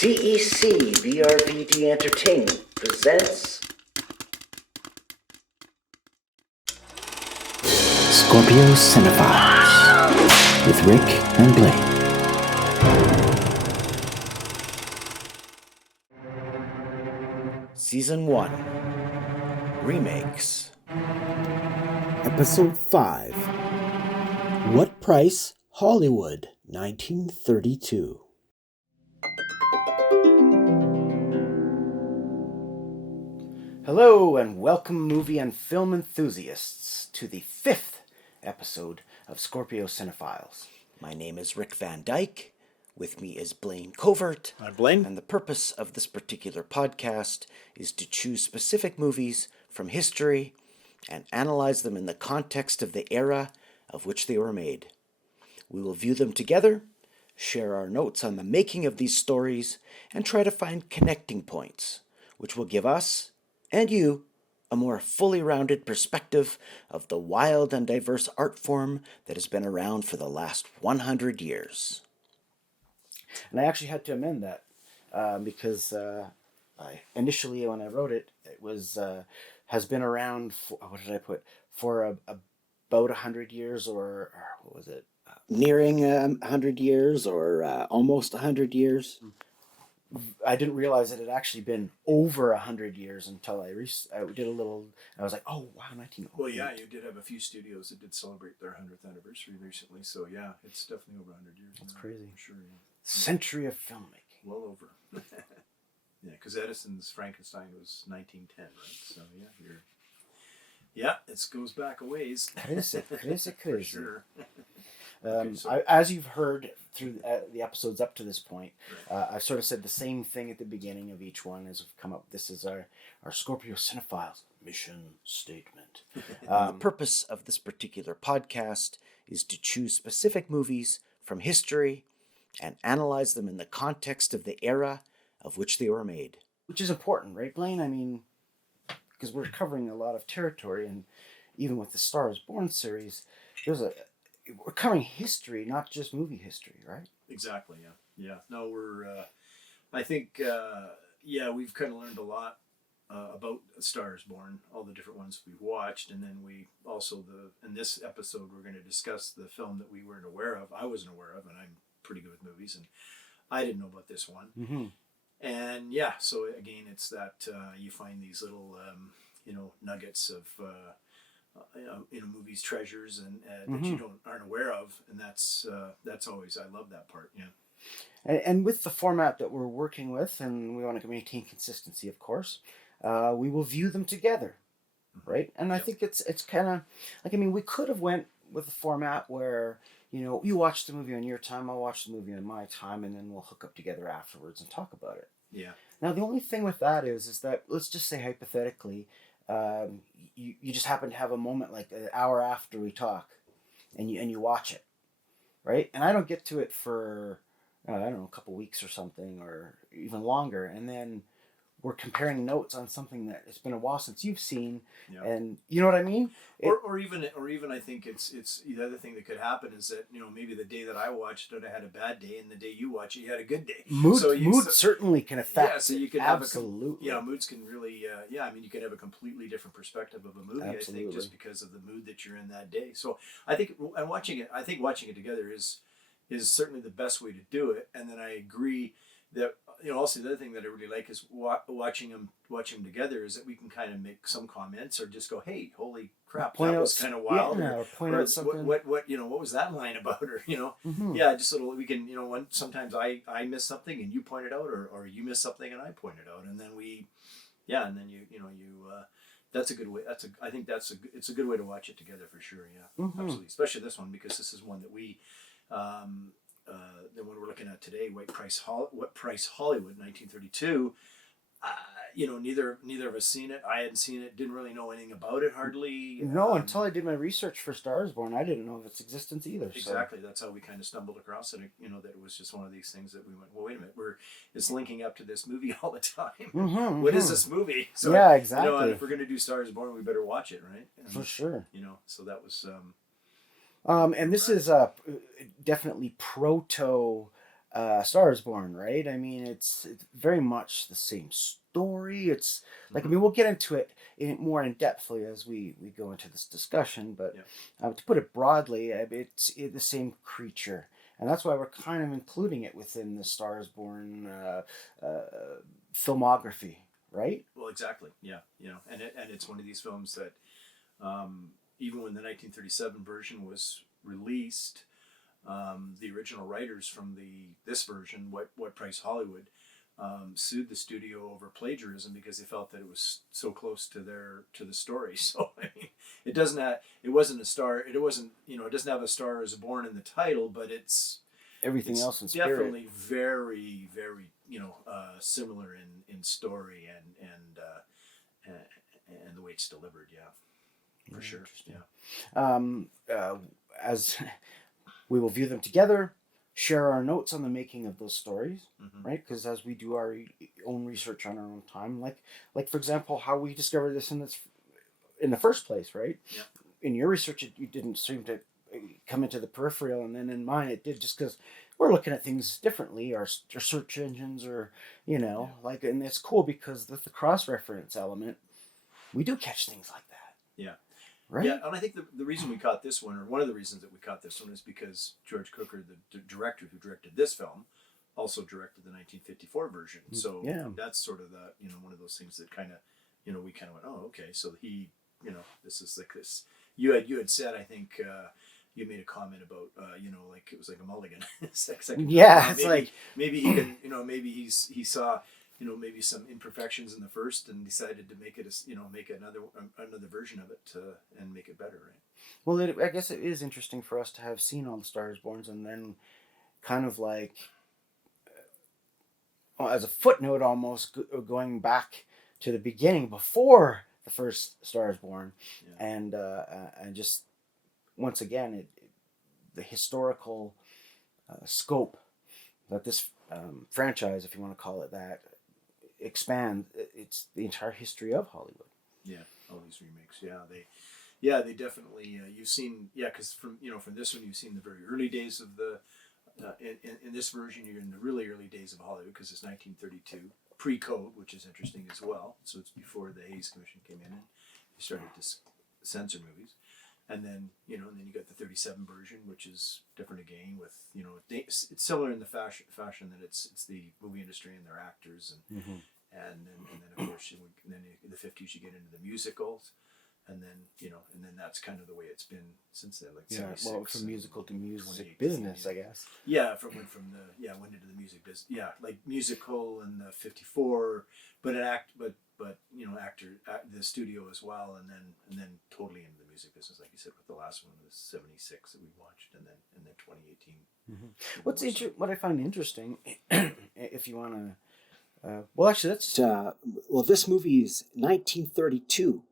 CEC VRVD Entertainment presents Scorpio Cinephiles with Rick and Blaine. Season 1 Remakes. Episode 5. What Price Hollywood 1932. Hello and welcome movie and film enthusiasts to the 5th episode of Scorpio Cinephiles. My name is Rick Van Dyke. With me is Blaine Covert. I'm Blaine. And the purpose of this particular podcast is to choose specific movies from history and analyze them in the context of the era of which they were made. We will view them together, share our notes on the making of these stories, and try to find connecting points, which will give us and you a more fully rounded perspective of the wild and diverse art form that has been around for the last 100 years. And I actually had to amend that because initially when I wrote it, it was has been around for, what did I put, for about 100 years, or what was it? Nearing 100 years, or almost 100 years. I didn't realize it had actually been over 100 years until I did a little. I was like, oh wow, 1908. Well, yeah, you did have a few studios that did celebrate their 100th anniversary recently, so yeah, it's definitely over 100 years. That's now. crazy. I'm sure, yeah. Century of filmmaking. Well over. Yeah, because Edison's Frankenstein was 1910, right? So yeah, it goes back a ways. Crazy. For sure. As you've heard through the episodes up to this point, I've sort of said the same thing at the beginning of each one as we've come up. This is our Scorpio Cinephiles mission statement. The purpose of this particular podcast is to choose specific movies from history and analyze them in the context of the era of which they were made. Which is important, right, Blaine? I mean, because we're covering a lot of territory, and even with the Star is Born series, we're covering history, not just movie history, right? Exactly, yeah. No, we're, I think, we've kind of learned a lot about A Star is Born, all the different ones we've watched, and then we also, in this episode, we're going to discuss the film that we weren't aware of, I wasn't aware of, and I'm pretty good with movies, and I didn't know about this one. Mm-hmm. And yeah, so again, it's that you find these little, nuggets of, movies, treasures, and that you aren't aware of, and that's always, I love that part. Yeah. And with the format that we're working with, and we want to maintain consistency, of course, we will view them together, right? And I think it's kind of like, I mean, we could have went with a format where, you watch the movie on your time, I'll watch the movie on my time, and then we'll hook up together afterwards and talk about it. Yeah. Now, the only thing with that is that, let's just say hypothetically, you just happen to have a moment like an hour after we talk, and you watch it, right? And I don't get to it for, I don't know, a couple weeks or something, or even longer, and then we're comparing notes on something that it's been a while since you've seen, and you know what I mean? Or even I think it's the other thing that could happen is that maybe the day that I watched it I had a bad day, and the day you watch it you had a good day. Mood certainly can affect. Yeah, so you can absolutely. Moods can really. I mean, you can have a completely different perspective of a movie. Absolutely. I think just because of the mood that you're in that day. So I think watching it together is certainly the best way to do it. And then I agree that also the other thing that I really like is watching them together is that we can kind of make some comments or just go, hey, holy crap, that was kind of wild. Yeah, or point out something. What was that line about? Or just little, we can sometimes I miss something and you point it out, or you miss something and I point it out, and then that's a good way. I think it's a good way to watch it together for sure. Yeah, absolutely, especially this one, because this is one that we. The one we're looking at today, What Price Hollywood, 1932. Neither of us seen it. I hadn't seen it. Didn't really know anything about it hardly. No, until I did my research for Star is Born, I didn't know of its existence either. Exactly. So. That's how we kind of stumbled across it. That it was just one of these things that we went, well, wait a minute, it's linking up to this movie all the time. What is this movie? So yeah, exactly. If we're going to do Star is Born, we better watch it, right? And, for sure. So that was. And this is definitely proto Star is Born, right? I mean, it's very much the same story. It's like, I mean, we'll get into it more in depthly as we go into this discussion, but to put it broadly, it's the same creature. And that's why we're kind of including it within the Star is Born filmography, right? Well, exactly. Yeah, and it's one of these films that even when the 1937 version was released, the original writers from this version, What Price Hollywood, sued the studio over plagiarism because they felt that it was so close to the story. So I mean, it doesn't have a Star is Born in the title, but it's everything else in spirit. Definitely very, very similar in story and the way it's delivered. Yeah, for sure. Yeah. As we will view them together, share our notes on the making of those stories, right? Because as we do our own research on our own time, like for example, how we discovered this in the first place, right? Yeah. In your research, you didn't seem to come into the peripheral, and then in mine it did, just because we're looking at things differently, our search engines, or like, and it's cool because with the cross-reference element, we do catch things like that. Yeah. Right? Yeah, and I think the reason we caught this one, or one of the reasons that we caught this one, is because George Cukor, the director who directed this film, also directed the 1954 version. So that's sort of one of those things that kind of, we kind of went, oh, okay, so he, this is like this. You had said, I think, you made a comment about, like it was like a mulligan. Yeah, it's like maybe he can, maybe he saw, maybe some imperfections in the first and decided to make it, make another version of it and make it better, right? Well, I guess it is interesting for us to have seen all the Star is Borns and then kind of like, as a footnote almost, going back to the beginning before the first Star is Born, and just once again the historical scope that this franchise, if you want to call it that, expand. It's the entire history of Hollywood. Yeah, all these remakes. Yeah, they definitely. You've seen, because from this one, you've seen the very early days of the. In this version, you're in the really early days of Hollywood because it's 1932, pre-code, which is interesting as well. So it's before the Hays Commission came in and they started to censor movies. And then you got the 37 version, which is different again. With it's similar in the fashion that it's the movie industry and their actors, and and then of course in the 50s you get into the musicals, and then that's kind of the way it's been since then. Like from musical to music business, I guess. Yeah, went into the music business. Yeah, like musical in the 54, but the studio as well, and then totally into the music business, like you said, with the last one was 76 that we watched, and then 2018. What I find interesting, if you want to, well, actually, that's this movie is 1932,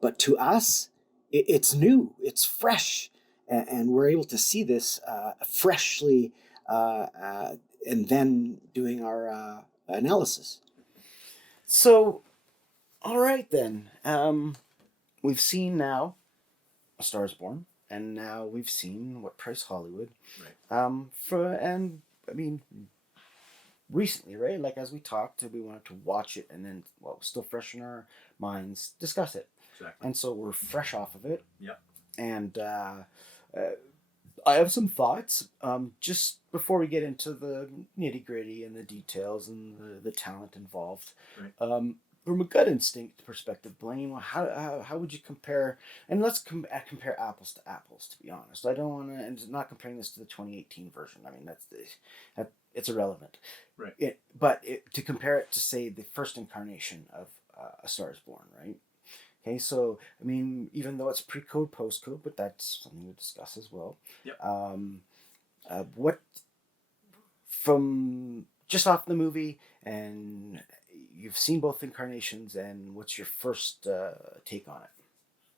but to us, it's new, it's fresh, and we're able to see this freshly, and then doing our analysis. So, all right then. We've seen now A Star is Born, and now we've seen What Price Hollywood. Right. Recently, right? Like as we talked, we wanted to watch it, and then still fresh in our minds, discuss it. Exactly. And so we're fresh off of it. Yeah. And I have some thoughts. Just before we get into the nitty gritty and the details and the talent involved. Right. From a gut instinct perspective, Blaine, how would you compare? And let's compare apples to apples. To be honest, I don't want to, and not comparing this to the 2018 version. I mean, it's irrelevant. Right. But to compare it to, say, the first incarnation of A Star is Born, right? Okay, so I mean, even though it's pre-code, post-code, but that's something we discuss as well. Yep. What from just off the movie, and you've seen both incarnations, and what's your first take on it?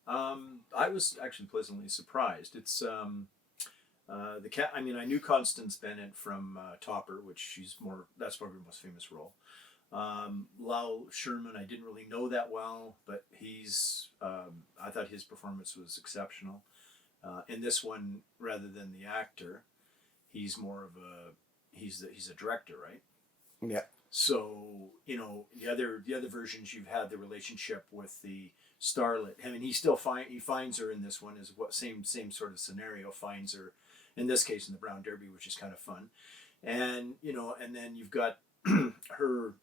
I was actually pleasantly surprised. It's the cat. I mean, I knew Constance Bennett from Topper, which that's probably her most famous role. Lowell Sherman, I didn't really know that well, but I thought his performance was exceptional. In this one, rather than the actor, he's more of he's a director, right? Yeah. So the other versions, you've had the relationship with the starlet. I mean, he finds her in this one as what same sort of scenario, finds her in this case in the Brown Derby, which is kind of fun, and and then you've got her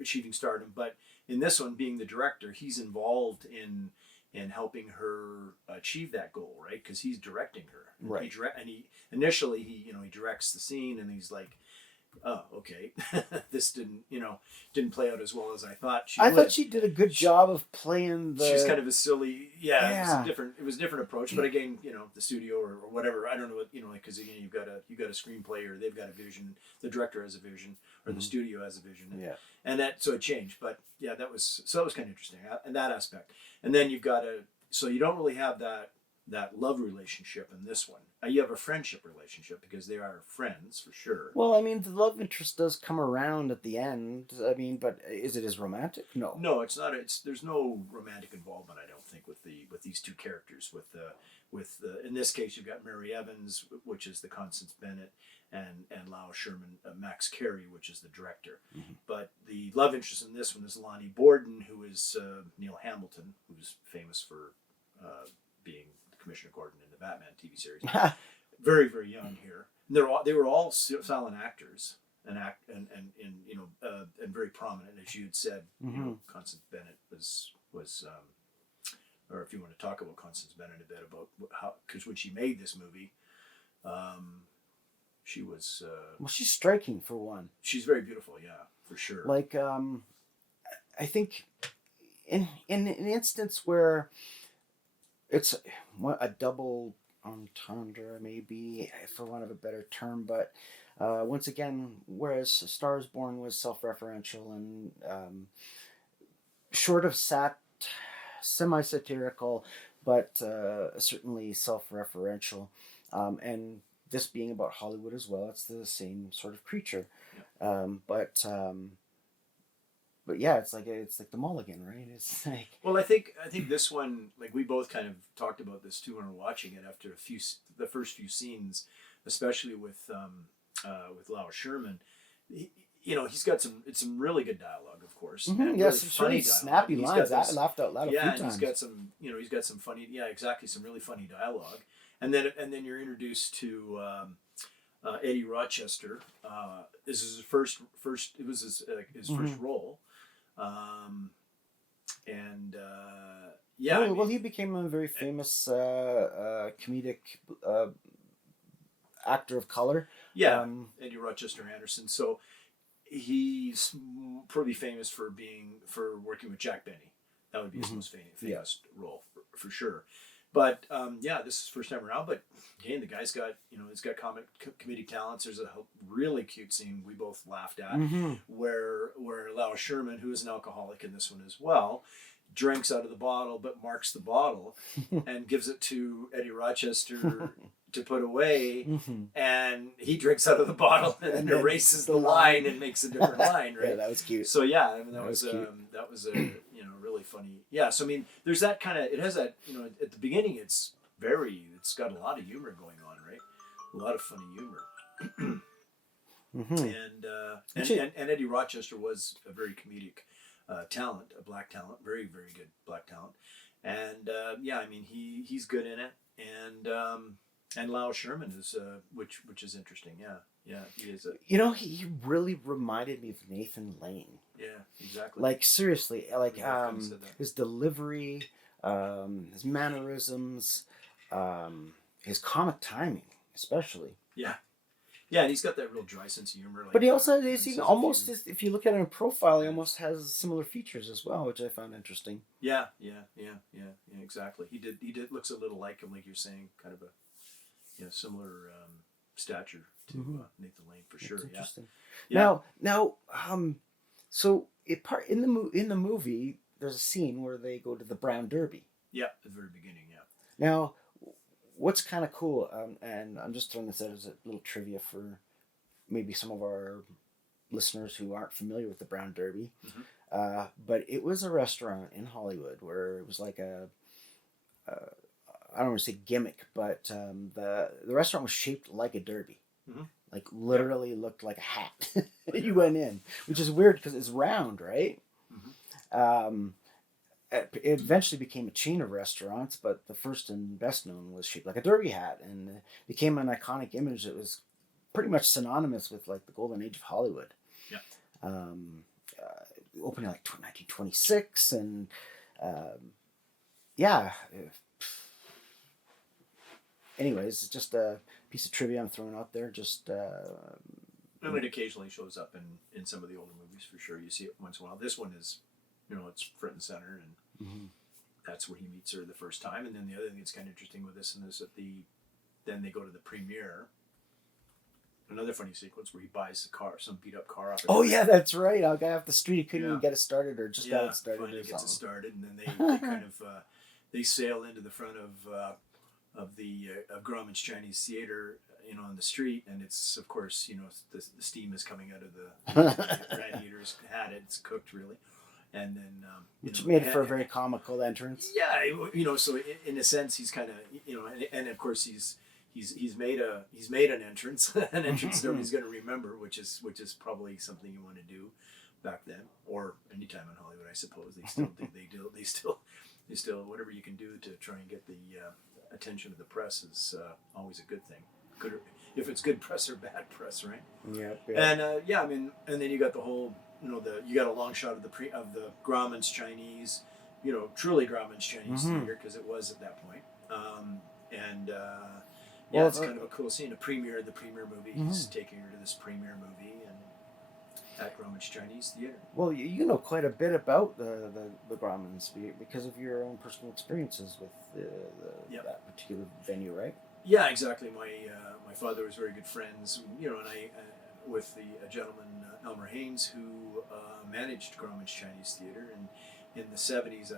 achieving stardom, but in this one, being the director, he's involved in helping her achieve that goal, right? Because he's directing her, right? He initially he directs the scene, and he's like, oh, okay, this didn't play out as well as I thought I thought she did a good job of playing the... She's kind of a silly... Yeah. It was a different approach, but again, the studio or whatever, I don't know what, because again, you've got a screenplay, or they've got a vision, the director has a vision, or the studio has a vision. And so it changed, but yeah, that was kind of interesting in that aspect. And then you've got so you don't really have that love relationship in this one. You have a friendship relationship because they are friends for sure. Well, I mean, the love interest does come around at the end. I mean, but is it as romantic? No. No, it's not. There's no romantic involvement, I don't think, with these two characters. In this case, you've got Mary Evans, which is the Constance Bennett, and Lowell Sherman, Max Carey, which is the director. Mm-hmm. But the love interest in this one is Lonnie Borden, who is Neil Hamilton, who's famous for being Commissioner Gordon in the Batman TV series. Very, very young here. And they were all silent actors and very prominent, as you had said. Mm-hmm. Constance Bennett was or if you want to talk about Constance Bennett a bit about how, because when she made this movie, she was well, she's striking for one. She's very beautiful, yeah, for sure. Like I think in an instance where it's a double entendre, maybe, for want of a better term, but once again, whereas Star is Born was self-referential and short of semi-satirical, but certainly self-referential, and this being about Hollywood as well, it's the same sort of creature. Yeah. But yeah, it's like the Mulligan, right? It's like, well, I think this one, like, we both kind of talked about this too when we were watching it after the first few scenes, especially with Lowell Sherman. He's got some really good dialogue, of course. Mm-hmm. And yes, really funny snappy lines. I laughed out loud a few times. Yeah, he's got some funny, exactly, some really funny dialogue. And then you're introduced to Eddie Rochester. This is his first. It was his mm-hmm. first role. Well, he became a very famous comedic actor of color. Yeah, Eddie Rochester Anderson. So he's pretty famous for working with Jack Benny. That would be his most famous role for sure. But this is his first time around. But again, the guy's got he's got comedic talents. There's a really cute scene we both laughed at where Lowell Sherman, who is an alcoholic in this one as well, drinks out of the bottle but marks the bottle and gives it to Eddie Rochester to put away, and he drinks out of the bottle and erases the line and makes a different line. Right? Yeah, that was cute. So yeah, I mean, that was a really funny. Yeah, so I mean, there's that kind of, it has that, at the beginning it's got a lot of humor going on, right? A lot of funny humor. And Eddie Rochester was a very comedic talent, a black talent, very, very good black talent. And I mean, he's good in it. And Lowell Sherman is which is interesting. Yeah, he is he really reminded me of Nathan Lane. Yeah, exactly. Like, seriously, like his delivery, his mannerisms, his comic timing, especially. Yeah, and he's got that real dry sense of humor. Like, but he also is almost, if you look at him in profile, he almost has similar features as well, which I found interesting. Yeah, exactly. He did looks a little like him, like you're saying, kind of a similar stature to Nathan Lane for sure. That's interesting. Yeah. Now, so in the movie, there's a scene where they go to the Brown Derby. Yeah, at the very beginning. Yeah. Now, what's kind of cool, and I'm just throwing this out as a little trivia for maybe some of our listeners who aren't familiar with the Brown Derby, but it was a restaurant in Hollywood where it was like I don't want to say gimmick, but the restaurant was shaped like a derby. like literally looked like a hat. You went in, which is weird because it's round, right? Mm-hmm. It eventually became a chain of restaurants, but the first and best known was shaped like a derby hat, and became an iconic image that was pretty much synonymous with like the golden age of Hollywood. Yeah. Opening like 1926, and yeah. Anyways, just a piece of trivia I'm throwing out there. Just I mean, it occasionally shows up in some of the older movies for sure. You see it once in a while. This one is, it's front and center, and that's where he meets her the first time. And then the other thing that's kind of interesting with this and is that then they go to the premiere. Another funny sequence where he buys the car, some beat up car off. Oh yeah, that's right. A guy off the street, he couldn't even get it started, or just got it started. Finally or gets it something. started, and then they kind of they sail into the front of the Grauman's Chinese Theater, on the street, and it's of course the steam is coming out of the radiators. It's cooked really, and then which made it for a very comical entrance. Yeah, so in a sense he's kind of and of course he's made an entrance nobody's going to remember, which is probably something you want to do back then or anytime in Hollywood, I suppose. They still whatever you can do to try and get the attention of the press is always a good thing. Good if it's good press or bad press, right? Yeah. And and then you got the whole you got a long shot of the Grauman's Chinese, truly Grauman's Chinese theater, because it was at that point. It's kind of a cool scene. The premiere movie. He's taking her to this premiere movie and at Grauman's Chinese Theater. Well, you know quite a bit about the Graumans because of your own personal experiences with that particular venue, right? Yeah, exactly. My father was very good friends, and I with a gentleman Elmer Haynes who managed Grauman's Chinese Theater, and in the 70s,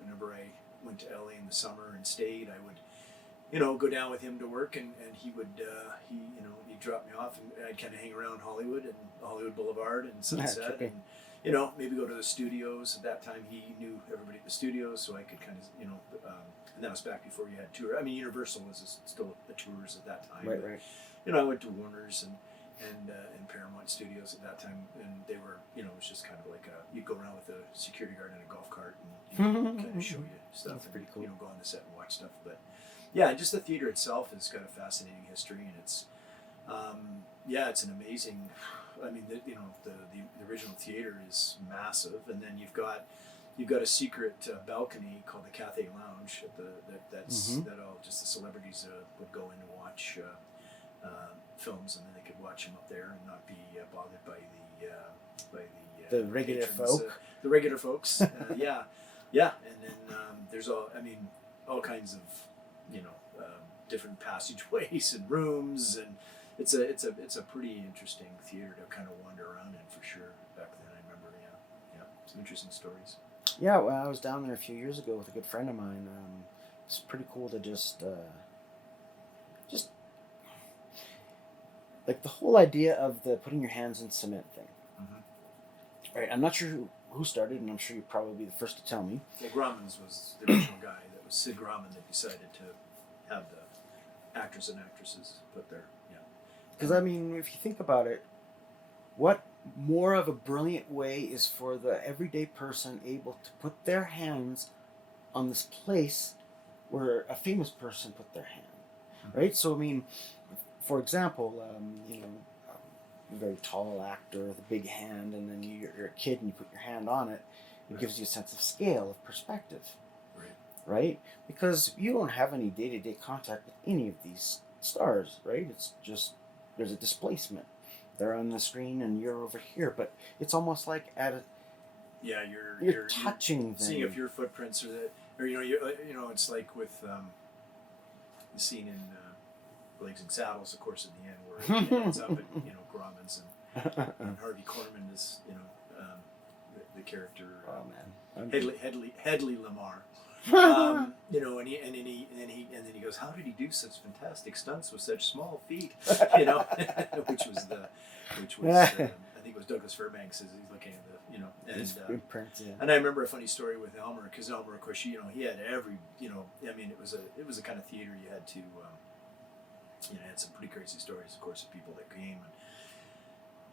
whenever I went to LA in the summer and stayed, I would go down with him to work, and he would he'd drop me off, and I'd kind of hang around Hollywood and Hollywood Boulevard and Sunset, and maybe go to the studios. At that time, he knew everybody at the studios, so I could kind of and that was back before you had tour. I mean, Universal was still the tours at that time. Right. I went to Warner's and Paramount Studios at that time, and they were it was just kind of like you'd go around with a security guard in a golf cart and kind of show you stuff. That's pretty cool. Go on the set and watch stuff, but. Yeah, just the theater itself has got a fascinating history, and it's, it's an amazing. I mean, the original theater is massive, and then you've got a secret balcony called the Cathay Lounge that all just the celebrities would go in to watch films, and then they could watch them up there and not be bothered by the regular patrons, folk. The regular folks, and then there's all kinds of. Different passageways and rooms, and it's a pretty interesting theater to kind of wander around in for sure. Back then, I remember, some interesting stories. Yeah, when I was down there a few years ago with a good friend of mine, it's pretty cool to just like the whole idea of the putting your hands in cement thing. Mm-hmm. Right, I'm not sure who started, and I'm sure you'd probably be the first to tell me. Well, Grauman's was the original guy. That was Sid Grauman that decided to have the actors and actresses put their Because I mean, if you think about it, what more of a brilliant way is for the everyday person able to put their hands on this place where a famous person put their hand, right? So I mean, for example, a very tall actor with a big hand, and then you're a kid and you put your hand on it. It gives you a sense of scale, of perspective. Right? Because you don't have any day-to-day contact with any of these stars, right? It's just, there's a displacement. They're on the screen and you're over here, but it's almost like you're touching them. Seeing if your footprints are it's like with the scene in Legs and Saddles, of course, at the end where it ends up at Grauman's and Harvey Korman is the character Hedley Lamar. And then he goes, how did he do such fantastic stunts with such small feet? Which was I think it was Douglas Fairbanks as he's looking at and I remember a funny story with Elmer, because Elmer, of course, he had every it was a kind of theater you had to had some pretty crazy stories, of course, of people that came.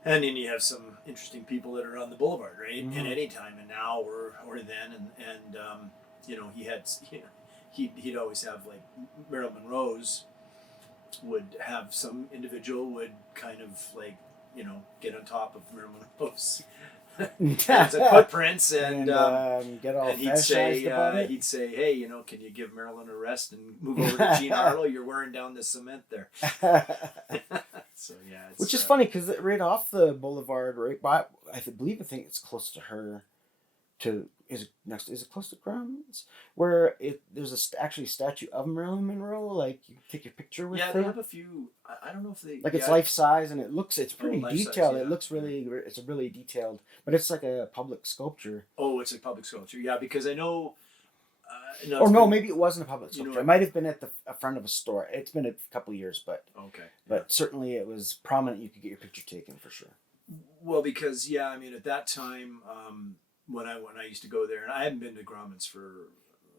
And then you have some interesting people that are on the boulevard, right? Mm-hmm. At any time, and now or then, and he had, he'd always have, like, Marilyn Monroe's would have some individual would kind of, like, get on top of Marilyn Monroe's footprints and get all and he'd fetishized about it. he'd say, hey, can you give Marilyn a rest and move over to Jean Harlow? You're wearing down the cement there. So yeah, which is funny because right off the boulevard, right by, I think it's close to her. Is it close to Grounds where there's actually a statue of Marilyn Monroe, like you take a picture with her. Yeah, they have a few. I don't know if they it's life size and it's pretty detailed. Size, yeah. It looks it's really detailed, but it's like a public sculpture. Oh, it's a public sculpture. Yeah, because I know. Maybe it wasn't a public sculpture. It might have been at the front of a store. It's been a couple of years, but certainly it was prominent. You could get your picture taken for sure. Well, because at that time, when I used to go there, and I haven't been to Grauman's for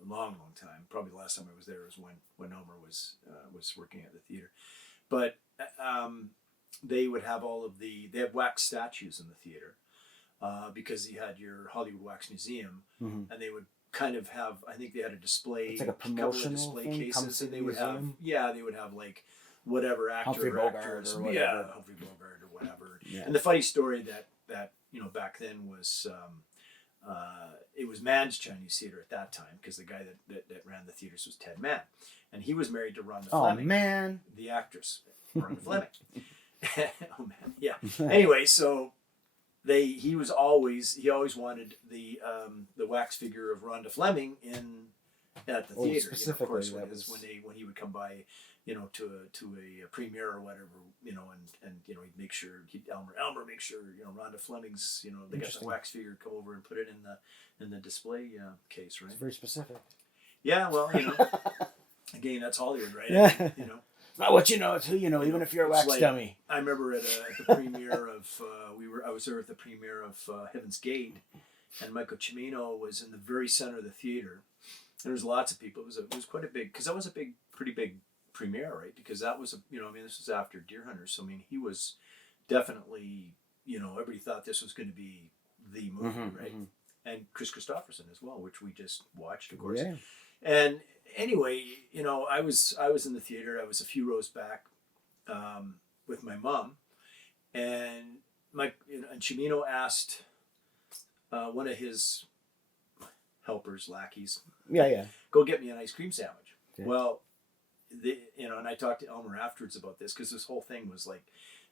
a long time. Probably the last time I was there was when Elmer was working at the theater, but they would have they have wax statues in the theater because you had your Hollywood Wax Museum, and they would kind of have, I think they had a display, it's like a promotional display thing, cases, and they would have like whatever actor Humphrey or actress, Bogart or whatever. Humphrey Bogart or whatever. Yeah. And the funny story that back then was it was Mann's Chinese Theater at that time, because the guy that ran the theaters was Ted Mann, and he was married to Rhonda Fleming. Oh man, the actress Rhonda Fleming. Oh man, yeah. Anyway, so he always wanted the wax figure of Rhonda Fleming at the theater. Specifically, of course, when he would come by, to a premiere or whatever, and he'd make sure Elmer make sure Rhonda Fleming's they got the wax figure, come over and put it in the display case, right? It's very specific. Yeah, well, again, that's Hollywood, right? Yeah. It's not what you know, it's who you know, even if you're a wax dummy. I remember at the premiere of I was there at the premiere of Heaven's Gate, and Michael Cimino was in the very center of the theater. There was lots of people. It was quite a big, because that was a pretty big premiere, right? Because that was this was after Deer Hunter, so he was definitely everybody thought this was going to be the movie, right? Mm-hmm. And Chris Christopherson as well, which we just watched, of course. Yeah. And anyway, I was in the theater. I was a few rows back with my mom, and and Cimino asked one of his helpers, lackeys, go get me an ice cream sandwich. Okay. Well, and I talked to Elmer afterwards about this, because this whole thing was like,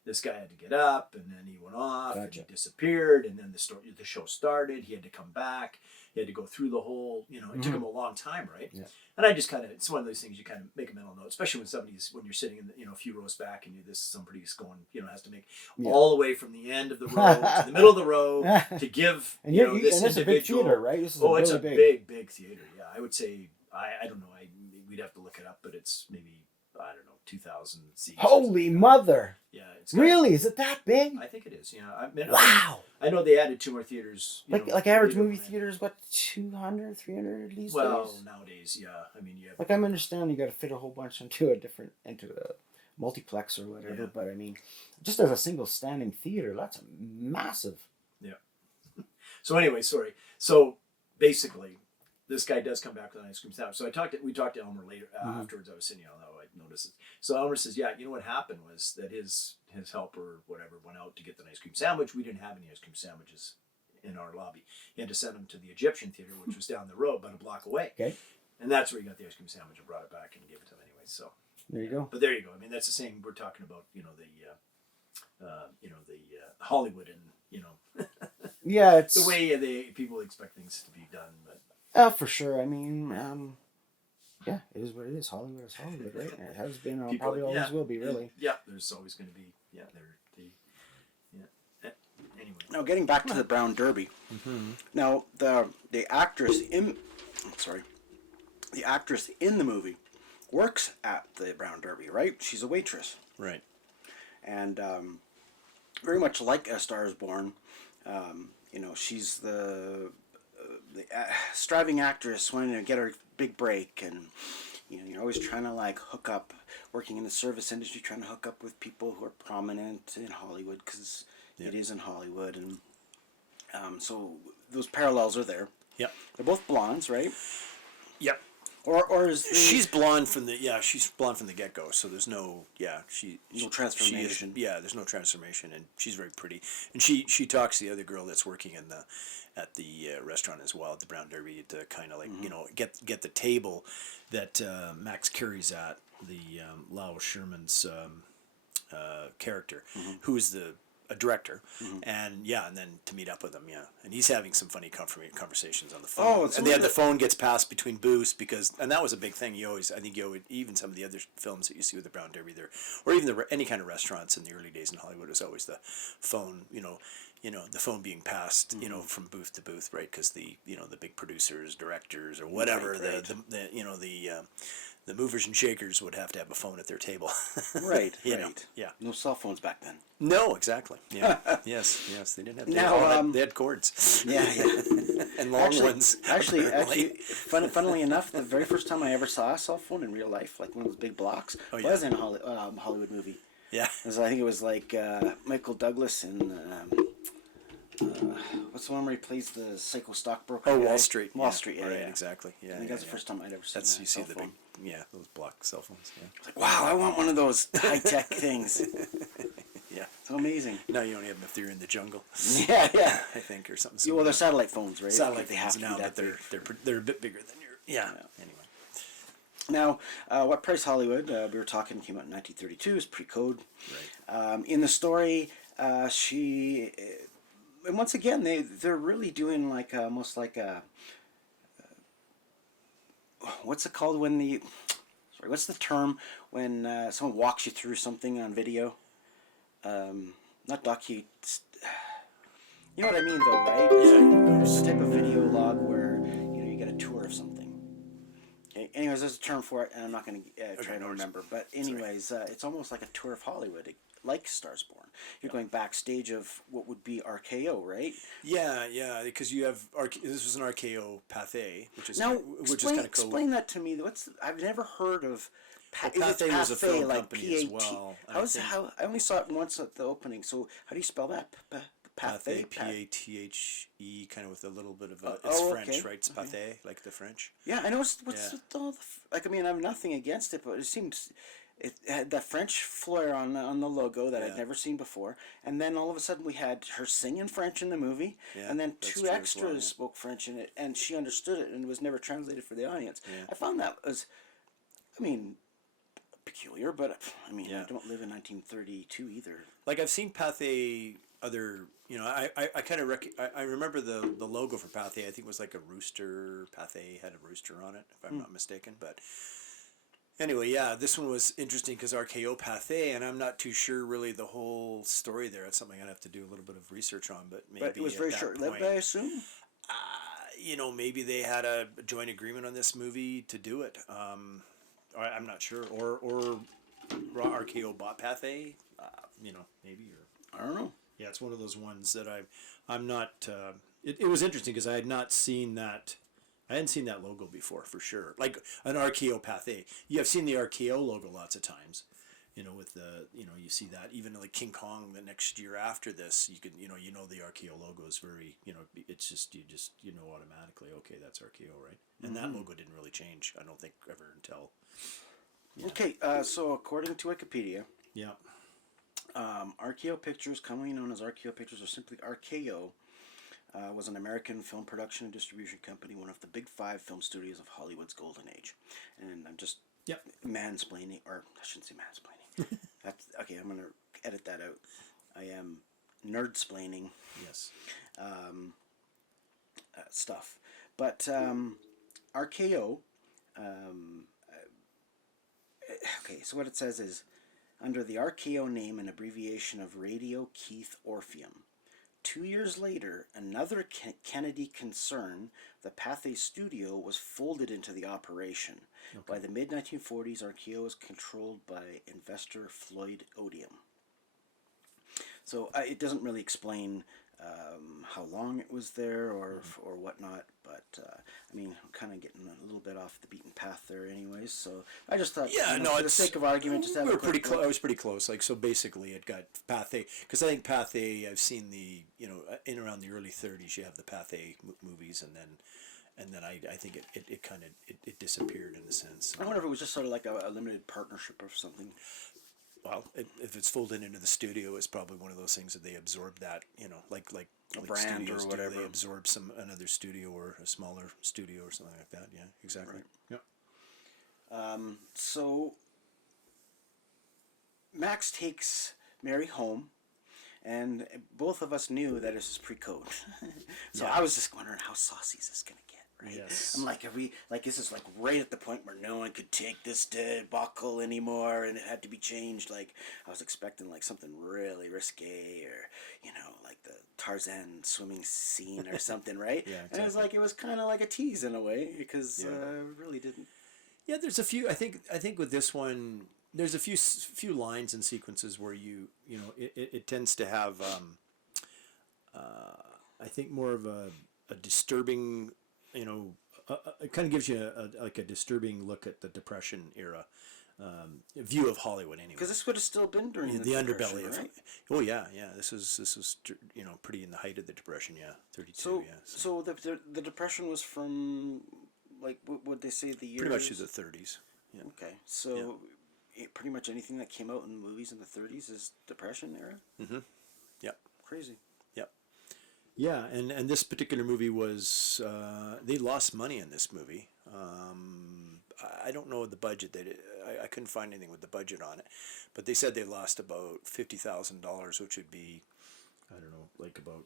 this guy had to get up, and then he went off, and he disappeared, and then the show started. He had to come back. He had to go through the whole, it took him a long time, right? Yeah. And I just it's one of those things you kind of make a mental note, especially when you're sitting in a few rows back, and somebody's going, has to make all the way from the end of the row to the middle of the row to give, and this and it's a big theater, right? This is it's a big theater. Yeah, I would say, I don't know, we'd have to look it up, but it's maybe, I don't know, 2,000 seats. Holy mother! Yeah, really? Is it that big? I think it is. Yeah. Wow. I know they added 2 more theaters. Like average movie theaters, what, 200, 300 these days? Well, nowadays, yeah. I mean, like, I understand you got to fit a whole bunch into a multiplex or whatever, yeah. But I mean, just as a single standing theater, that's massive. Yeah. So anyway, sorry. So basically, this guy does come back with an ice cream sandwich. So we talked to Elmer later afterwards. I was sitting, I noticed it. So Elmer says, yeah, what happened was that his helper, whatever, went out to get the ice cream sandwich. We didn't have any ice cream sandwiches in our lobby. He had to send them to the Egyptian Theater, which was down the road, about a block away. Okay. And that's where he got the ice cream sandwich and brought it back and gave it to him anyway. So there you go. But there you go. I mean, that's the same. We're talking about, the Hollywood and, yeah, it's the way people expect things to be done. But for sure. I mean, yeah, it is what it is. Hollywood is Hollywood, right? It has been, probably always will be, really. Yeah, there's always going to be. Yeah, anyway. Now, getting back to the Brown Derby. Mm-hmm. Now, the actress in the movie works at the Brown Derby, right? She's a waitress, right? And very much like A Star Is Born, she's the striving actress wanting to get her big break, and you're always trying to like hook up, working in the service industry, trying to hook up with people who are prominent in Hollywood because it is in Hollywood, and so those parallels are there. Yep. They're both blondes, right? Yep. Or is she's blonde from the get go. So there's no no transformation. There's no transformation, and she's very pretty. And she talks to the other girl that's working at the restaurant as well, at the Brown Derby, to kind of like get the table that Max carries at, the Lowell Sherman's character, who is a director, and then to meet up with him, and he's having some funny conversations on the phone, and the phone gets passed between booths and that was a big thing. Even some of the other films that you see with the Brown Derby there, or even any kind of restaurants in the early days in Hollywood, was always the phone, the phone being passed, from booth to booth, right? Because the big producers, directors, or whatever, the movers and shakers would have to have a phone at their table. Right. Yeah. No cell phones back then. No, exactly. Yeah. yes. They didn't have. They had cords. Yeah. And long ones. Actually, funnily enough, the very first time I ever saw a cell phone in real life, like one of those big blocks, was in a Hollywood movie. Yeah. I think it was like Michael Douglas in. What's the one where he plays the psycho stockbroker? Oh, Wall Street. Wall Street, yeah. Exactly. Yeah, I think that's the first time I'd ever seen that. You see the big, those block cell phones. Yeah. It's like, wow, I want one of those high-tech things. Yeah. It's amazing. Now you only have them if they're in the jungle. Yeah. I think, or something. Well, they're satellite phones, right? Satellite they have phones to now, be that but they're a bit bigger than your. Yeah. Anyway. Now, What Price Hollywood, we were talking, came out in 1932, is pre-code. Right. In the story, she... and once again, they're really doing like almost like a... what's it called when the... Sorry, what's the term when someone walks you through something on video? Not docu... You know what I mean, though, right? Yeah. There's a type of video log where, you get a tour of something. Okay. Anyways, there's a term for it, and I'm not going to try to remember. But anyways, it's almost like a tour of Hollywood, like Stars Born. You're going backstage of what would be RKO, right? Yeah, because you have this was an RKO Pathé, which is now kind of cool. Explain that to me. I've never heard of Pathé was a film company P-A-T. as well. I only saw it once at the opening. So how do you spell that? Pathé, P-A-T-H-E, kind of with a little bit of a... It's French, okay. right? It's Pathé, like the French. Yeah, I know. What's with all the... Like, I mean, I have nothing against it, but it seems... It had that French flair on the logo that I'd never seen before. And then all of a sudden we had her singing French in the movie, and then two extras spoke French in it, and she understood it, and it was never translated for the audience. Yeah. I found that was... peculiar, but I don't live in 1932 either. Like, I've seen Pathé... Other, I kind of I remember the logo for Pathé. I think it was like a rooster. Pathé had a rooster on it, if I'm not mistaken. But anyway, this one was interesting because RKO Pathé, and I'm not too sure really the whole story there. It's something I'd have to do a little bit of research on. But maybe it was very short-lived, I assume. Maybe they had a joint agreement on this movie to do it. I'm not sure, or RKO bought Pathé. Maybe, or I don't know. Yeah, it's one of those ones that I'm not. It was interesting because I had not seen that. I hadn't seen that logo before, for sure. Like an RKO Pathé. You have seen the RKO logo lots of times. With the you see that even like King Kong the next year after this, you could the RKO logo is very it's just you know automatically, okay, that's RKO, right? And that logo didn't really change, I don't think, ever until. Yeah. Okay, so according to Wikipedia. Yeah. RKO Pictures, commonly known as RKO Pictures or simply RKO, was an American film production and distribution company, one of the big 5 film studios of Hollywood's golden age. And I'm just mansplaining, or I shouldn't say mansplaining. That's okay. I'm gonna edit that out. I am nerdsplaining. Yes. Stuff, but RKO. Okay, so what it says is, under the RKO name and abbreviation of Radio Keith Orpheum. 2 years later, another Kennedy concern, the Pathé Studio, was folded into the operation. Okay. By the mid-1940s, RKO was controlled by investor Floyd Odium. So it doesn't really explain how long it was there or whatnot. But I mean, I'm kind of getting a little bit off the beaten path there, anyways. So I just thought, for the sake of argument, just have we were a quick pretty close. look. I was pretty close. Like, so basically, it got Path A, because I think Path A, I've seen the, in around the early '30s, you have the Path A movies, and then I think it kind of it disappeared in a sense. I wonder if it was just sort of like a limited partnership or something. Well, if it's folded into the studio, it's probably one of those things that they absorb that, like brand or studios whatever. do. They absorb another studio or a smaller studio or something like that. Yeah, exactly. Right. Yeah. So Max takes Mary home, and both of us knew that this is pre-code. So I was just wondering, how saucy is this going to get, right? Yes. I'm like, are we, like, this is like right at the point where no one could take this debacle anymore, and it had to be changed. Like, I was expecting like something really risque, or, like the Tarzan swimming scene or something, right? Yeah, And it was kind of like a tease in a way, because it really didn't. Yeah, there's a few. I think with this one, there's a few lines and sequences where it tends to have I think more of a disturbing, it kind of gives you a disturbing look at the Depression era view of Hollywood anyway. Because this would have still been during The Depression, underbelly right? Oh yeah. This was pretty in the height of the Depression. Yeah, 32. So, yeah. so the Depression was from, like, what would they say, the years? Pretty much through the 30s. Yeah. Okay, so pretty much anything that came out in movies in the 30s is Depression era? Mm-hmm. Yep. Crazy. Yep. Yeah, and this particular movie was they lost money in this movie. I don't know the budget I couldn't find anything with the budget on it, but they said they lost about $50,000, which would be, I don't know, like about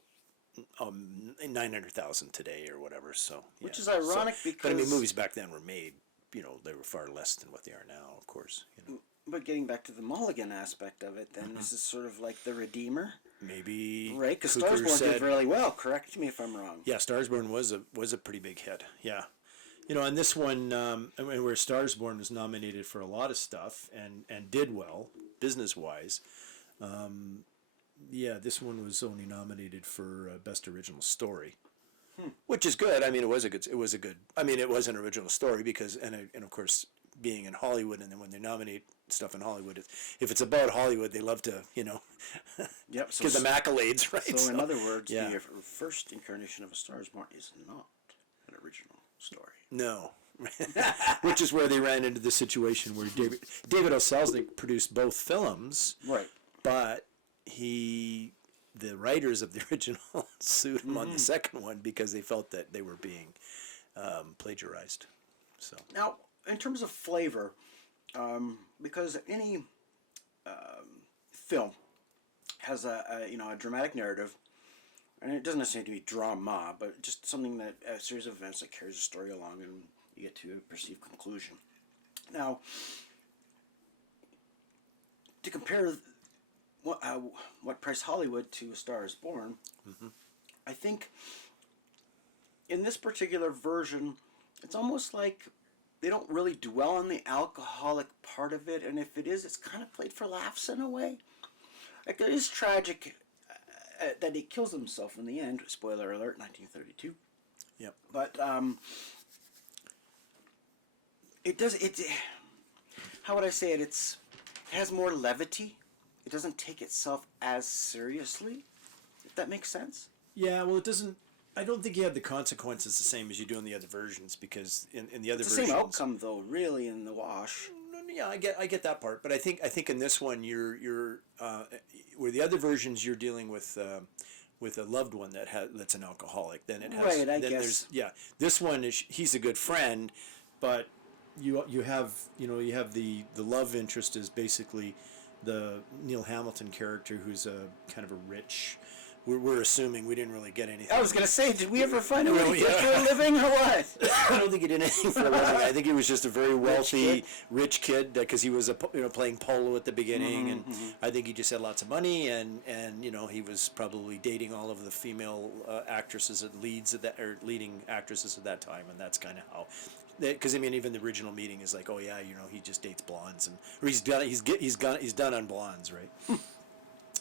900,000 today or whatever. So Which is ironic because. But I mean, movies back then were made, they were far less than what they are now, of course. But getting back to the Mulligan aspect of it, then this is sort of like the Redeemer, Maybe right? Because Cukor Starsborn said, did really well. Correct me if I'm wrong. yeah, Starsborn was a pretty big hit. Yeah. And this one, where Starsborn was nominated for a lot of stuff and did well business wise, this one was only nominated for Best Original Story, which is good. I mean, it was a good. I mean, it was an original story because, and of course, being in Hollywood, and then when they nominate stuff in Hollywood, if it's about Hollywood, they love to, Yep. So give them accolades, right? So, in other words, yeah. the first incarnation of A Star Is Born is not an original story. No. Which is where they ran into the situation where David O. Selznick produced both films, Right. but the writers of the original sued him on the second one because they felt that they were being plagiarized. So Now, in terms of flavor, because any film has a dramatic narrative, and it doesn't necessarily have to be drama, but just something that a series of events that carries a story along, and you get to a perceived conclusion. Now, to compare what Price Hollywood to A Star Is Born, I think in this particular version, it's almost like they don't really dwell on the alcoholic part of it, and if it is, it's kind of played for laughs in a way. Like, it is tragic that he kills himself in the end. Spoiler alert, 1932. yep. But how would I say it? It has more levity. It doesn't take itself as seriously, if that makes sense. Yeah, well, it doesn't. I don't think you have the consequences the same as you do in the other versions, because in the other It's the versions, same outcome, though, really, in the wash. Yeah, I get that part, but I think in this one you're where the other versions you're dealing with a loved one that's an alcoholic. Then it has Right, I then guess. This one he's a good friend, but you have the love interest is basically the Neil Hamilton character, who's a kind of a rich. We're assuming, we didn't really get anything. I was going to say, did we ever find out No, what he did yeah. for a living or what? I don't think he did anything for a living. I think he was just a very wealthy, rich kid, because he was playing polo at the beginning, and I think he just had lots of money, and he was probably dating all of the female actresses and leading actresses at that time, and that's kind of how. Because I mean, even the original meeting is like, oh yeah, he just dates blondes, or he's done on blondes, right?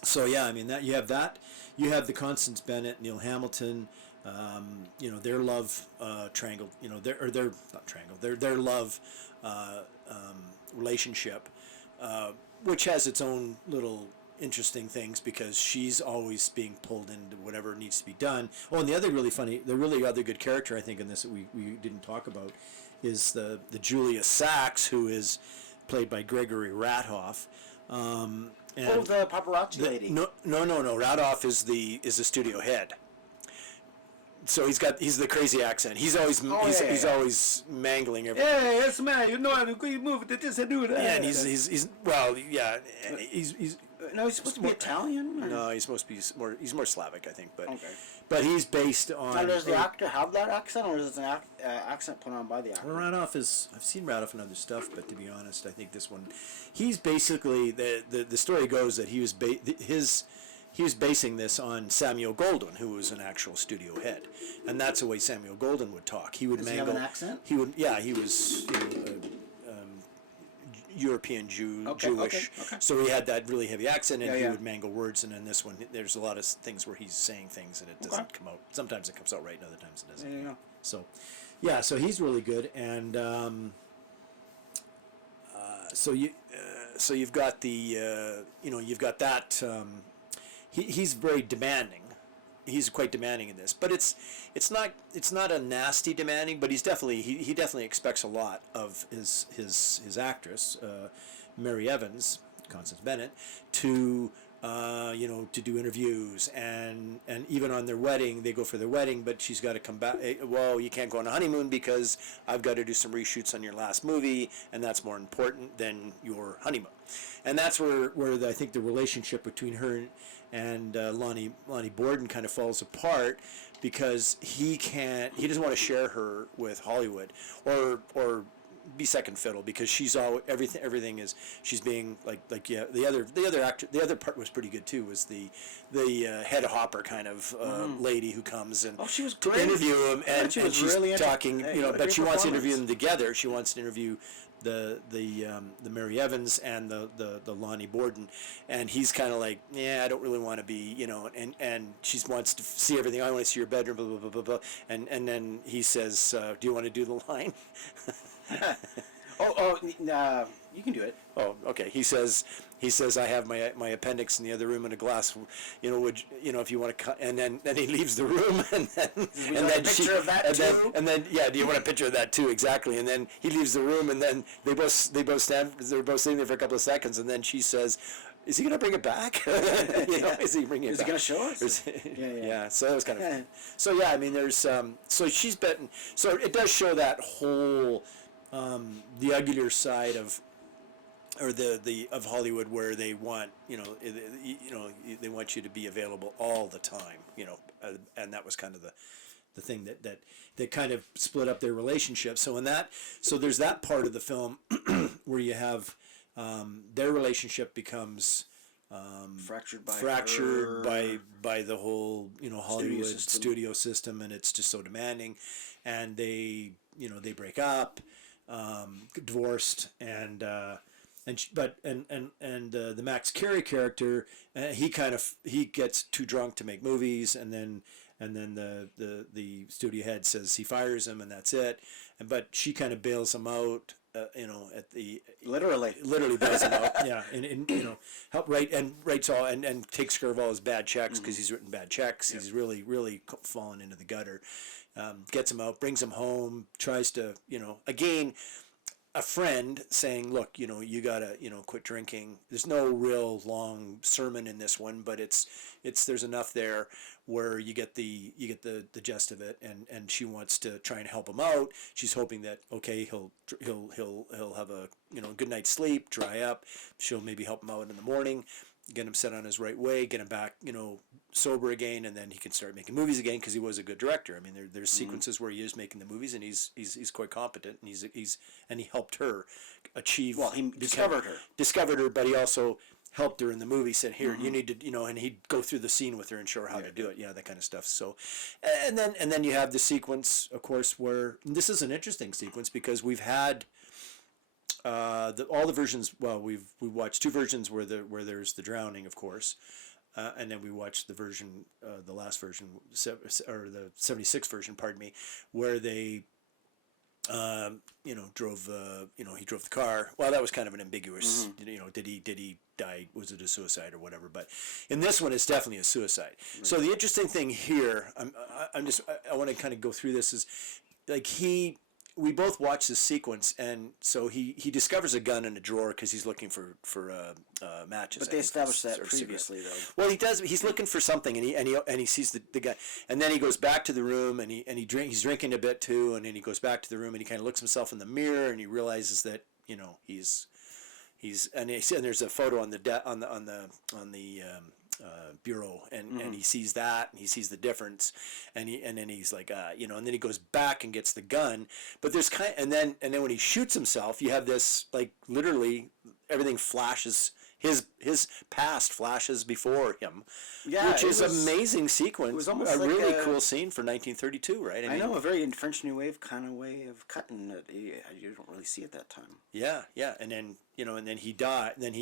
So yeah, I mean that you have that. You have the Constance Bennett, Neil Hamilton. Their love triangle. Their not triangle. Their love relationship, which has its own little interesting things because she's always being pulled into whatever needs to be done. Oh, and the really other good character I think in this that we didn't talk about is the Julia Sachs, who is played by Gregory Ratoff. The paparazzi lady. No. Ratoff is the studio head. So he's the crazy accent. He's always always mangling everything. Yeah, yes, man. You know how to move. They just do that. Yeah, and he's he's No, he's supposed to be Italian. Or? No, he's supposed to be he's more Slavic, I think. But okay. But he's based on. Now, does the actor have that accent, or is it an accent put on by the actor? Well, Ratoff I've seen Ratoff in other stuff, but to be honest, I think this one, he's basically the story goes that he was basing this on Samuel Goldwyn, who was an actual studio head, and that's the way Samuel Goldwyn would talk. He would mangle. Does he have an accent? He would. Yeah, he was. European Jewish, okay. so he had that really heavy accent, and he would mangle words. And in this one, there's a lot of things where he's saying things, and it doesn't come out. Sometimes it comes out right, and other times it doesn't. Yeah. So, yeah, so he's really good, and so you've got you've got that. He's very demanding. He's quite demanding in this, but it's not a nasty demanding, but he definitely expects a lot of his actress, Mary Evans, Constance Bennett, to do interviews and even on their wedding, they go for their wedding, but she's got to come back. Well, you can't go on a honeymoon because I've got to do some reshoots on your last movie, and that's more important than your honeymoon. And that's where I think the relationship between her and Lonnie Borden kind of falls apart because he doesn't want to share her with Hollywood or be second fiddle because she's all everything is she's being the other part was pretty good too was the head hopper kind of lady who comes and she was to great. Interview him and she's really talking but she wants to interview them performance. together. She wants to interview the Mary Evans and the Lonnie Borden, and he's kind of like, yeah, I don't really want to be, and she wants to see everything. I want to see your bedroom, blah blah blah blah blah, and then he says, do you want to do the line? You can do it. Oh, okay. He says I have my appendix in the other room in a glass. If you want to cut, and then he leaves the room, and then picture of that too? Do you want a picture of that too? Exactly. And then he leaves the room, and then they're both sitting there for a couple of seconds, and then she says, is he going to bring it back? Is he bringing it back? Is he going to show us? Yeah. So that was kind of fun. So yeah, I mean, there's so she's been. So it does show that whole the uglier side of Hollywood where they want they want you to be available all the time, and that was kind of the thing that kind of split up their relationship. So there's that part of the film where you have their relationship becomes fractured by the whole Hollywood studio system, and it's just so demanding, and they break up, divorced, and the Max Carey character, he gets too drunk to make movies, and then the studio head says he fires him, and that's it. But she kind of bails him out, at the literally bails him out, yeah, and help writes all and takes care of all his bad checks because he's written bad checks. He's really fallen into the gutter. Gets him out, brings him home, tries to again. A friend saying, look, you gotta, quit drinking. There's no real long sermon in this one, but there's enough there where you get the gist of it, and she wants to try and help him out. She's hoping that he'll have a good night's sleep, dry up. She'll maybe help him out in the morning, get him set on his right way, get him back, sober again, and then he can start making movies again because he was a good director. I mean, there's sequences where he is making the movies, and he's quite competent, and he helped her achieve. Well, he discovered her, but he also helped her in the movie. Said, here, you need to, and he'd go through the scene with her and show her how to do it. Yeah, that kind of stuff. So, and then you have the sequence, of course, where this is an interesting sequence because we've had. All the versions. Well, we watched two versions where there's the drowning, of course, and then we watched the version, the last version, or the 76 version, pardon me, where they, drove, he drove the car. Well, that was kind of an ambiguous, did he die? Was it a suicide or whatever? But in this one, it's definitely a suicide. Right. So the interesting thing here, I want to kind of go through this, is like we both watch this sequence, and so he discovers a gun in a drawer because he's looking for matches. But they established that previously, though. Well, he does. He's looking for something, and he sees the gun, and then he goes back to the room, and he's drinking a bit too, and then he goes back to the room, and he kind of looks himself in the mirror, and he realizes that and there's a photo on the bureau, and he sees that, and he sees the difference, and then he's like, and then he goes back and gets the gun, but there's and then when he shoots himself, you have this, like, literally everything flashes. His past flashes before him, which is an amazing sequence. It was almost a really cool scene for 1932, right? I know, a very French New Wave kind of way of cutting it. You don't really see it that time. Yeah, and then and then he died. And then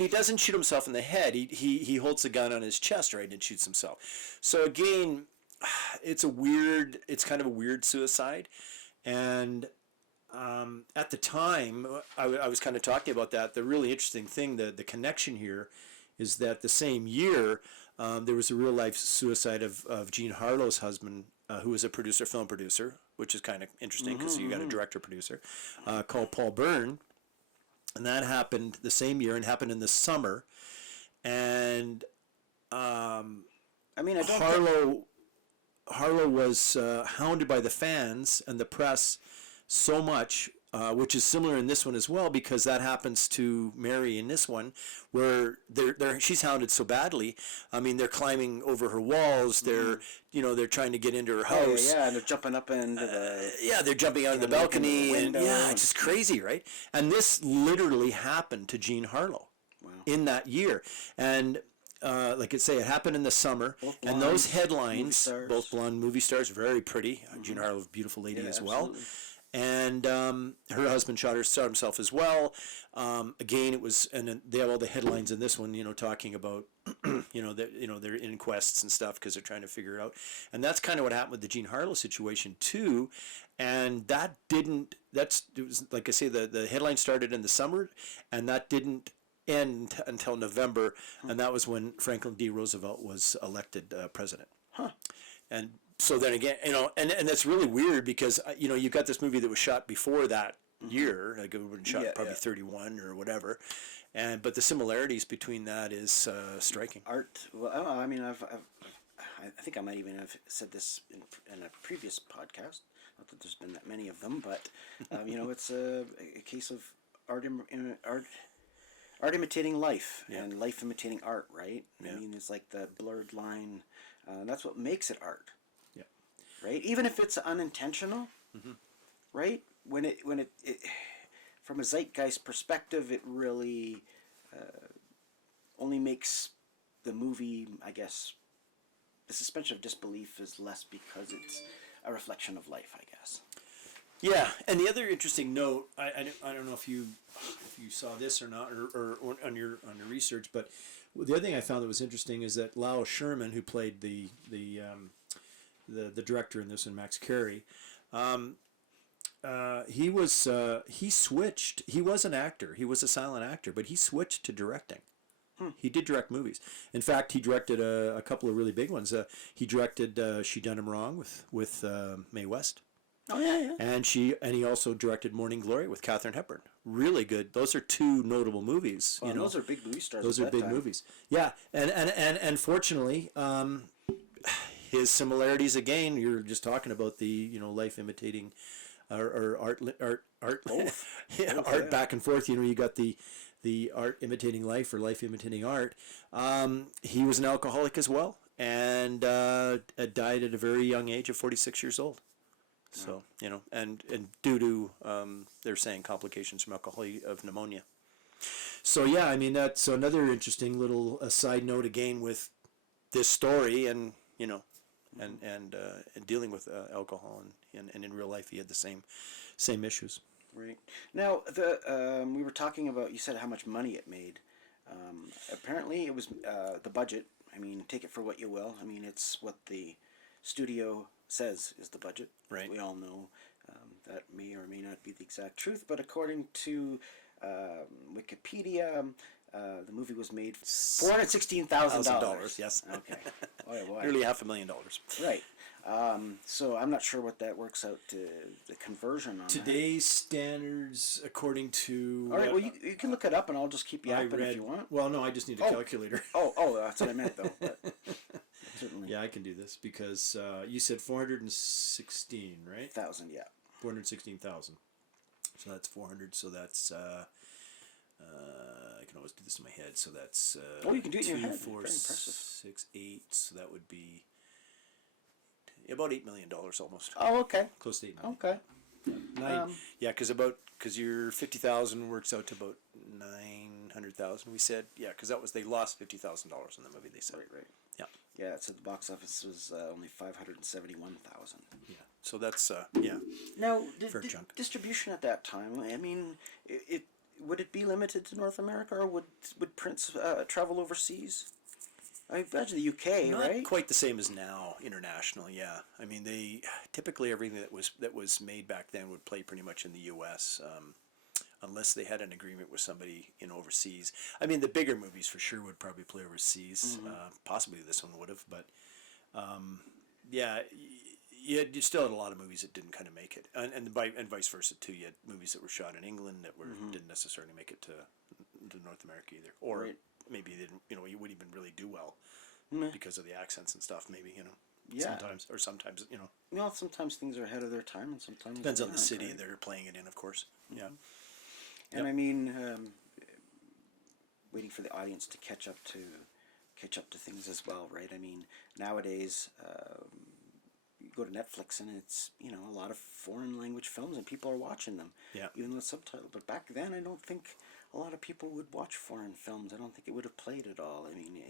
he doesn't shoot himself in the head. He holds the gun on his chest, right, and shoots himself. So again, it's kind of a weird suicide, and. At the time, I was kind of talking about that. The really interesting thing, the connection here, is that the same year, there was a real-life suicide of Jean Harlow's husband, who was a film producer, which is kind of interesting because you got a director-producer, called Paul Byrne. And that happened the same year and happened in the summer. And Harlow was hounded by the fans and the press so much, which is similar in this one as well, because that happens to Mary in this one, where she's hounded so badly. I mean, they're climbing over her walls. They're trying to get into her house. Yeah, and they're jumping up into the. They're jumping out of the balcony, and it's just crazy, right? And this literally happened to Jean Harlow in that year, and. Like I say, it happened in the summer, and those headlines, both blonde movie stars, very pretty. Jean Harlow, beautiful lady as well. Absolutely. And her husband shot himself as well. Again, it was, and they have all the headlines in this one, talking about, their inquests and stuff because they're trying to figure it out. And that's kind of what happened with the Jean Harlow situation too. And it was like I say, the headline started in the summer, and that didn't end until November, and that was when Franklin D. Roosevelt was elected president. And so then again, and that's really weird because you've got this movie that was shot before that year, like it would have been shot probably 31 or whatever, but the similarities between that is striking. Art. Well, I mean, I think I might even have said this in a previous podcast. Not that there's been that many of them, but it's a case of art imitating life and life imitating art, right? Yeah. I mean, it's like the blurred line. That's what makes it art. Yeah. Right? Even if it's unintentional, right? When it from a zeitgeist perspective, it really only makes the movie, I guess, the suspension of disbelief is less because it's a reflection of life, I guess. Yeah, and the other interesting note, I don't know if you saw this or not, or on your research, but the other thing I found that was interesting is that Lowell Sherman, who played the director in this, and Max Carey, he switched. He was an actor. He was a silent actor, but he switched to directing. He did direct movies. In fact, he directed a couple of really big ones. He directed She Done Him Wrong with Mae West. Oh yeah. And he also directed Morning Glory with Katharine Hepburn. Really good. Those are two notable movies. Those are big movie stars. Those are big movies. Yeah, and fortunately, his similarities again. You're just talking about the life imitating, or art art back and forth. You got the art imitating life or life imitating art. He was an alcoholic as well, and died at a very young age of 46 years old. So, and due to, they're saying complications from alcohol of pneumonia. So, yeah, I mean, that's another interesting little side note again with this story and, and dealing with alcohol and in real life he had the same issues. Right. Now, we were talking about, you said how much money it made. Apparently, it was the budget. I mean, take it for what you will. I mean, it's what the studio says is the budget. Right. We all know that may or may not be the exact truth, but according to Wikipedia, the movie was made for $416,000. Yes. Okay. Boy, boy. Nearly $500,000. Right. So I'm not sure what that works out to the conversion on Today's standards, according to that. All right. Well, you can look it up, and I'll just keep yapping if you want. Well, no, I just need a calculator. Oh, that's what I meant, though. But certainly. Yeah, I can do this because you said 416, right? 1,000, yeah. 416,000. So that's 400. So that's I can always do this in my head. So that's you can do it in your head. 4, Very impressive. 6, 8. So that would be about $8 million almost. Oh, okay. Close to $8 million. Okay. Yeah, because your 50,000 works out to about 900,000. We said because they lost $50,000 in the movie. They said Right. Yeah. Yeah, it said the box office was only 571,000. Yeah. So that's Now, Fair chunk. distribution at that time. I mean, it would it be limited to North America, or would Prince travel overseas? I imagine the UK, Not right? quite the same as now, international. Yeah, I mean they typically everything that was made back then would play pretty much in the U.S. Unless they had an agreement with somebody overseas. I mean the bigger movies for sure would probably play overseas. Possibly this one would have, but you still had a lot of movies that didn't kind of make it, and vice versa too. You had movies that were shot in England that didn't necessarily make it to North America either, or Right. maybe they didn't. You wouldn't even really do well because of the accents and stuff. Maybe Yeah. sometimes Well, sometimes things are ahead of their time, and sometimes depends they're on the not, city right? they're playing it in, of course. Yeah. And I mean, waiting for the audience to catch up to things as well, right? I mean, nowadays you go to Netflix and it's a lot of foreign language films and people are watching them, even though it's subtitled. But back then, I don't think a lot of people would watch foreign films. I don't think it would have played at all. I mean,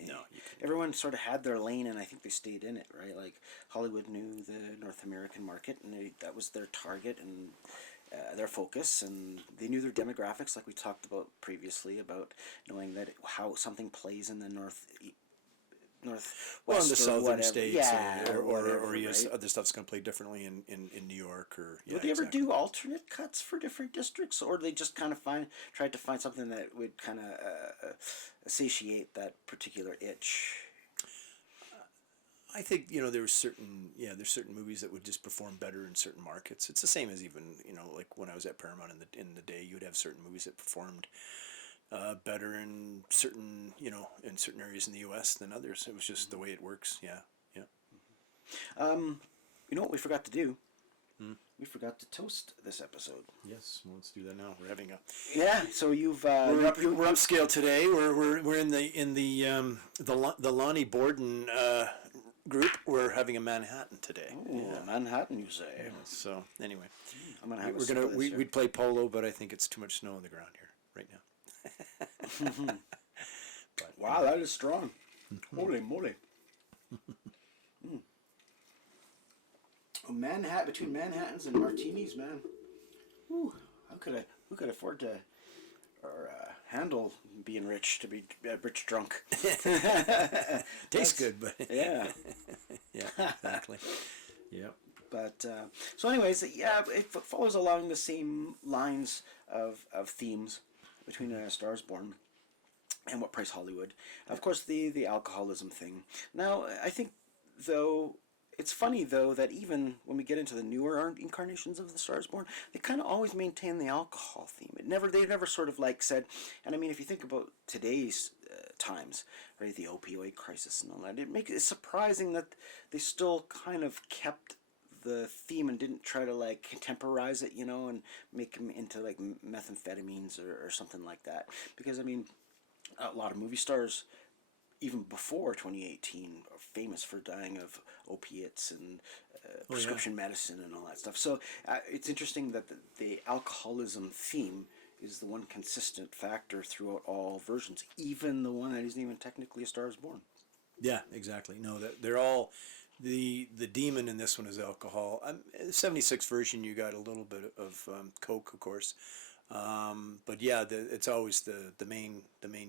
everyone sort of had their lane, and I think they stayed in it, right? Like Hollywood knew the North American market, and that was their target and their focus, and they knew their demographics, like we talked about previously, about knowing that how something plays in the northwest Well, in the or southern whatever. states, Yeah, or whatever, yes, right? other stuff's going to play differently in New York or. Yeah, Would they ever exactly. do alternate cuts for different districts, or they just kind of tried to find something that would kind of satiate that particular itch? I think there's certain movies that would just perform better in certain markets. It's the same as even like when I was at Paramount in the day, you would have certain movies that performed better in certain areas in the U.S. than others. It was just the way it works. Yeah. You know what we forgot to do? We forgot to toast this episode. Yes, well, let's do that now. We're having a. Yeah, so you've We're upscale today. We're in the Lonnie Borden group. We're having a Manhattan today. Ooh, Manhattan, you say? Yeah, so anyway, I'm gonna have we're a sip gonna of this here. we'd play polo, but I think it's too much snow on the ground here right now. But, Wow, that is strong. Holy moly. Manhattan, between Manhattans and martinis, man. Whew, who could afford to or handle being rich, to be rich drunk? tastes good, but Yeah. yeah, exactly. Yep. But so, anyways, yeah, it follows along the same lines of themes between Stars Born and What Price Hollywood. Of course, the alcoholism thing. Now, I think though. It's funny, though, that even when we get into the newer incarnations of The Stars Born, they kind of always maintain the alcohol theme. They never sort of like said, and I mean, if you think about today's times, right, the opioid crisis and all that, it's surprising that they still kind of kept the theme and didn't try to like contemporize it, and make them into like methamphetamines or something like that. Because I mean, a lot of movie stars, even before 2018, are famous for dying of opiates and prescription medicine and all that stuff. So it's interesting that the alcoholism theme is the one consistent factor throughout all versions, even the one that isn't even technically A Star is Born. Yeah, exactly. No, they're all the demon in this one is alcohol. 76 version, you got a little bit of Coke, of course. But yeah, it's always the main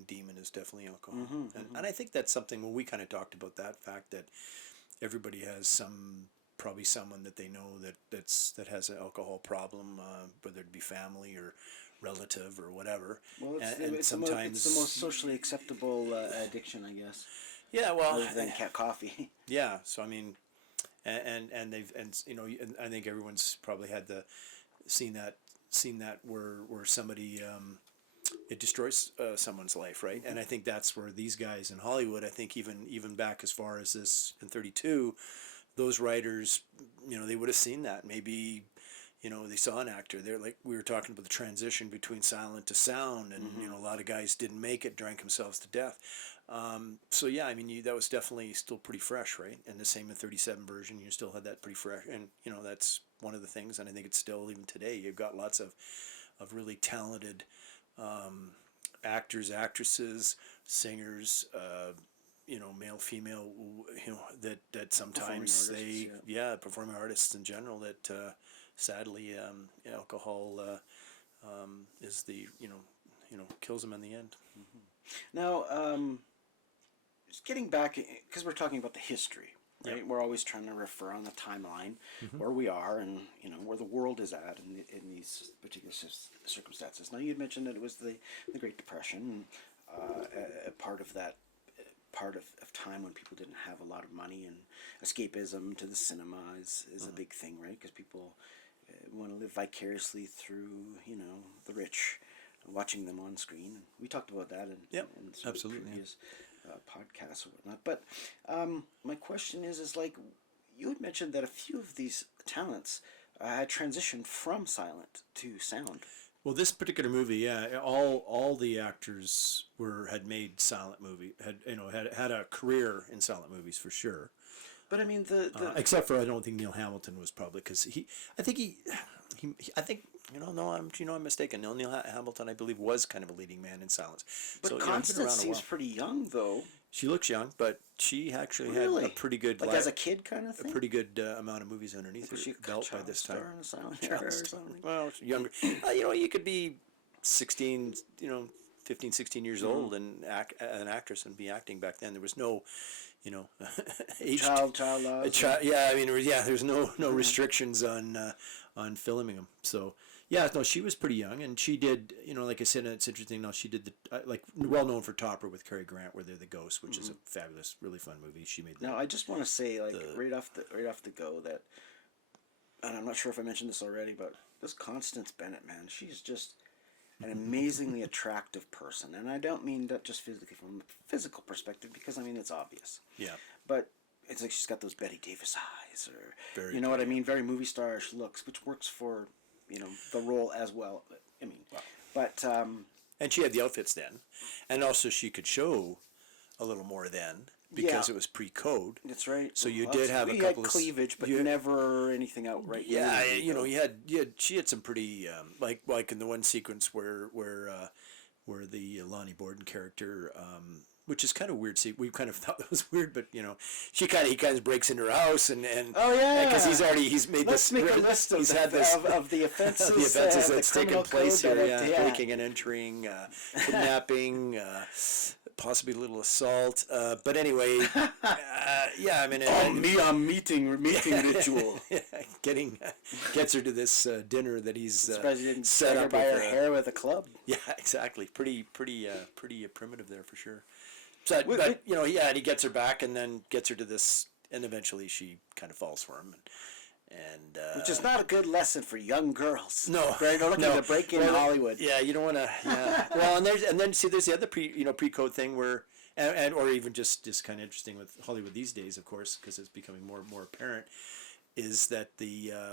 demon is definitely alcohol, and I think that's something when we kind of talked about that fact that everybody has probably someone that they know that has an alcohol problem, whether it be family or relative or whatever. Well, and sometimes it's the most socially acceptable addiction, I guess. Yeah, well, other than coffee. Yeah, so I mean, and they've and I think everyone's probably had seen that where somebody it destroys someone's life, right? And I think that's where these guys in Hollywood, I think even back as far as this in 32, those writers, they would have seen that. Maybe, they saw an actor. They're like, we were talking about the transition between silent to sound, and a lot of guys didn't make it, drank themselves to death. So yeah, I mean, that was definitely still pretty fresh, right? And the same in 37 version, you still had that pretty fresh, and that's one of the things, and I think it's still even today. You've got lots of really talented actors, actresses, singers, male, female, that sometimes performing artists in general that sadly alcohol is the kills them in the end. Now, just getting back, because we're talking about the history, right? Yep. We're always trying to refer on the timeline where we are and where the world is at in these particular circumstances. Now, you had mentioned that it was the Great Depression, a part of that. Part of time when people didn't have a lot of money, and escapism to the cinema is a big thing, right? Because people want to live vicariously through the rich, watching them on screen. And we talked about that in absolutely previous podcasts or whatnot. But my question is like, you had mentioned that a few of these talents had transitioned from silent to sound. Well, this particular movie, all the actors had made silent movie, had a career in silent movies for sure. But I mean except for I don't think Neil Hamilton was probably, because I'm mistaken. Neil Hamilton, I believe, was kind of a leading man in silence. But so, Constance seems pretty young, though. She looks young, but she actually had a pretty good, as a kid kind of thing. A pretty good amount of movies underneath her belt by this time. Or something. Well, younger. You could be 16, 15, 16 years old and an actress and be acting back then. There was no, age. Child laws. There's no restrictions on filming them. So. Yeah, no, she was pretty young, and she did, like I said, it's interesting. Now she did well known for Topper with Cary Grant, where they're the ghosts, which is a fabulous, really fun movie. She made. Now I just want to say, right off the go, that, and I'm not sure if I mentioned this already, but this Constance Bennett, man, she's just an amazingly attractive person, and I don't mean that just physically from a physical perspective, because I mean it's obvious. Yeah. But it's like she's got those Bette Davis eyes, or very what I mean, very movie starish looks, which works for. The role as well. I mean, but and she had the outfits then, and also she could show a little more then because it was pre-code. That's right. So you did have a couple of cleavage, but never anything outright. Yeah, she had some pretty like in the one sequence where the Lonnie Borden character. Which is kind of weird. See, we kind of thought it was weird, but he kind of breaks into her house and oh yeah, because he's made Let's this. Make a list of the offenses. The offenses that's taken place here. Breaking and entering, kidnapping, possibly a little assault. But anyway, I mean, I'm meeting ritual. Gets her to this dinner that he's surprised he didn't set up by her hair with a club. Yeah, exactly. Pretty primitive there for sure. So, but he gets her back and then gets her to this, and eventually she kind of falls for him, and which is not a good lesson for young girls. No, right? Don't look to break in Hollywood. Yeah, you don't want to. Yeah. Well, and then there's the other pre-code thing where, and or even just kind of interesting with Hollywood these days, of course, because it's becoming more and more apparent. Is that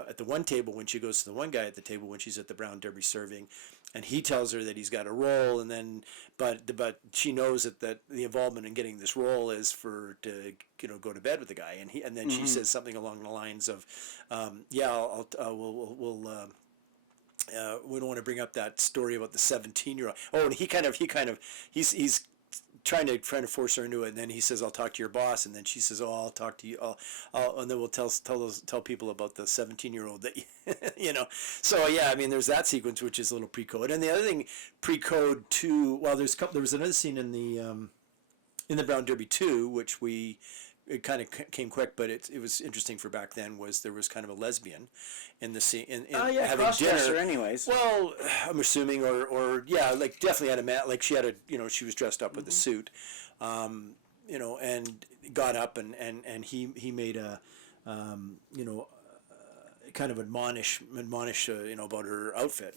at the one table when she goes to the one guy at the table when she's at the Brown Derby serving, and he tells her that he's got a role, and then but she knows that the involvement in getting this role is to go to bed with the guy, and then she says something along the lines of, we don't want to bring up that story about the 17-year-old. Oh, and he's trying to force her into it, and then he says, "I'll talk to your boss," and then she says, "Oh, I'll talk to you. And then we'll tell people about the 17-year-old that you know." So yeah, I mean, there's that sequence which is a little pre-code, and the other thing pre-code too. Well, there was another scene in the Brown Derby 2, which it kind of came quick, but it was interesting for back then. Was there was kind of a lesbian in the scene in having cross-dresser dinner. Anyways, Well, I'm assuming, or yeah, like definitely had a man, like she had she was dressed up with a suit, and got up and he made a, kind of admonish, about her outfit,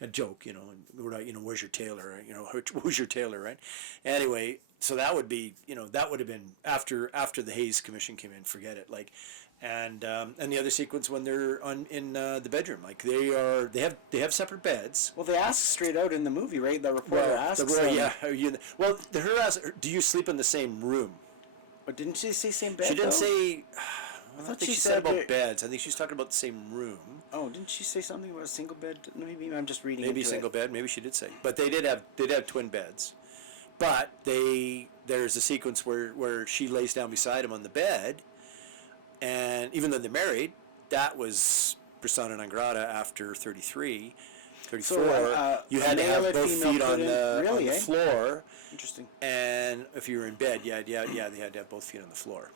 a joke, and where's your tailor, who's your tailor, right? Anyway, so that would be, that would have been after the Hayes Commission came in, forget it, like, and the other sequence when they're in the bedroom, like they have separate beds. well, they ask straight out in the movie, right? The reporter asks. Her asks, do you sleep in the same room? But didn't she say same bed? She didn't though? say. I thought think she she said said about that- beds. I think she was talking about the same room. Oh, didn't she say something about a single bed? Maybe I'm just reading. Maybe into single it. bed. Maybe she did say. But they did have twin beds. But there's a sequence where she lays down beside him on the bed, and even though they're married, that was persona non grata after 33. 34, So, you had to have male and both female feet on really, the floor, Interesting. and if you were in bed, they had to have both feet on the floor,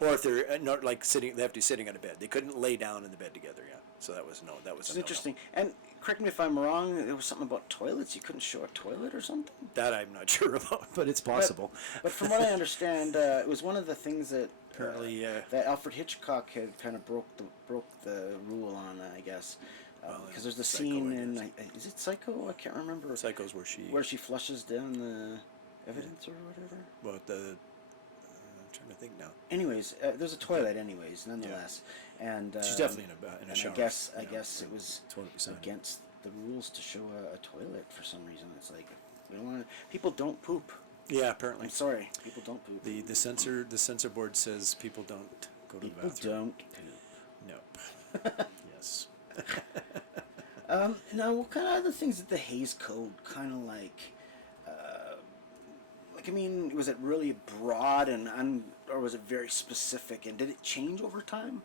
or if they're not like sitting, they have to be sitting on a bed. They couldn't lay down in the bed together. Yeah, so that was It's interesting. And correct me if I'm wrong. There was something about toilets. You couldn't show a toilet or something. That I'm not sure about, but it's possible. But from what I understand, it was one of the things that Apparently, that Alfred Hitchcock had kind of broke the rule on, I guess. Because there's the Psycho, scene I in guess. is it Psycho? I can't remember. Psycho's where she flushes down the evidence or whatever. Well, I'm trying to think now. Anyways, there's a toilet. Anyways, nonetheless, and She's definitely in a and shower. I guess it was 100%. against the rules to show a toilet for some reason. It's like we don't want people don't poop. Yeah, apparently. I'm sorry, people don't poop. The censor board says people don't go to the People bathroom. don't poop. Nope. Yes. Now, what kind of other things did the Hays Code kind of like? I mean, was it really broad or was it very specific? And did it change over time?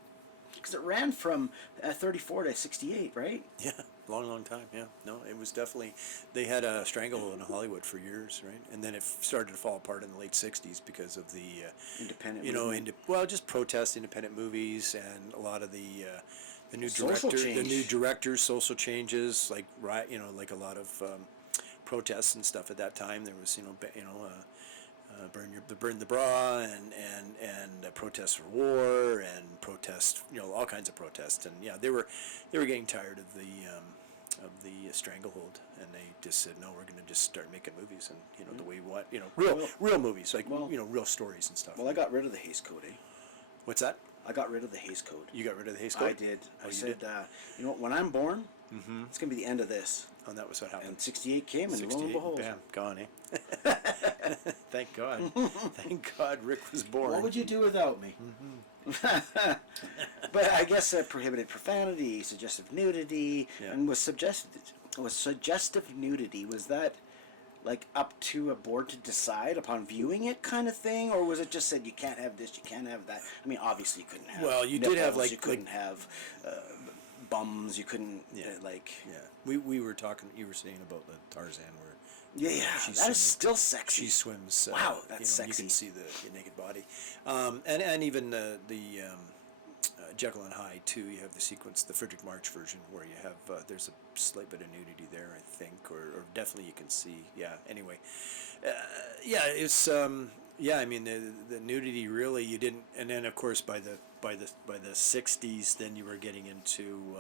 Because it ran from 34 to 68, right? Yeah, long time. Yeah, no, it was definitely. They had a stranglehold in Hollywood for years, right? And then it started to fall apart in the late '60s because of the Independent. just protest independent movies and a lot of the new Social director, change. the new directors, social changes, like like a lot of protests and stuff at that time. There was burn the bra and protests for war and protests, all kinds of protests, and yeah, they were getting tired of the stranglehold, and they just said, no, we're going to just start making movies, and the way what real movies, like real stories and stuff. Well, I got rid of the Hays Code. What's that? I got rid of the Hays Code. You got rid of the Hays Code? I did. Oh, I you said, did? when I'm born, it's going to be the end of this. And that was what happened. And 68 came, and lo and behold. Bam, gone, eh? Thank God. Thank God Rick was born. What would you do without me? But I guess prohibited profanity, suggestive nudity, and was suggestive nudity. Was that like up to a board to decide upon viewing it, kind of thing, or was it just said you can't have this, you can't have that? I mean, obviously you couldn't have. Well, you did have you couldn't have bums. You couldn't Yeah. We were talking. You were saying about the Tarzan where. She's that is swimming. still sexy. She swims. Wow, that's You sexy. can see the naked body, and even the Jekyll and Hyde too. You have the sequence, the Frederick March version, where you have there's a slight bit of nudity there, I think, or definitely you can see. Yeah. Anyway, it's I mean the nudity really you didn't, and then of course by the 60s, then you were getting into.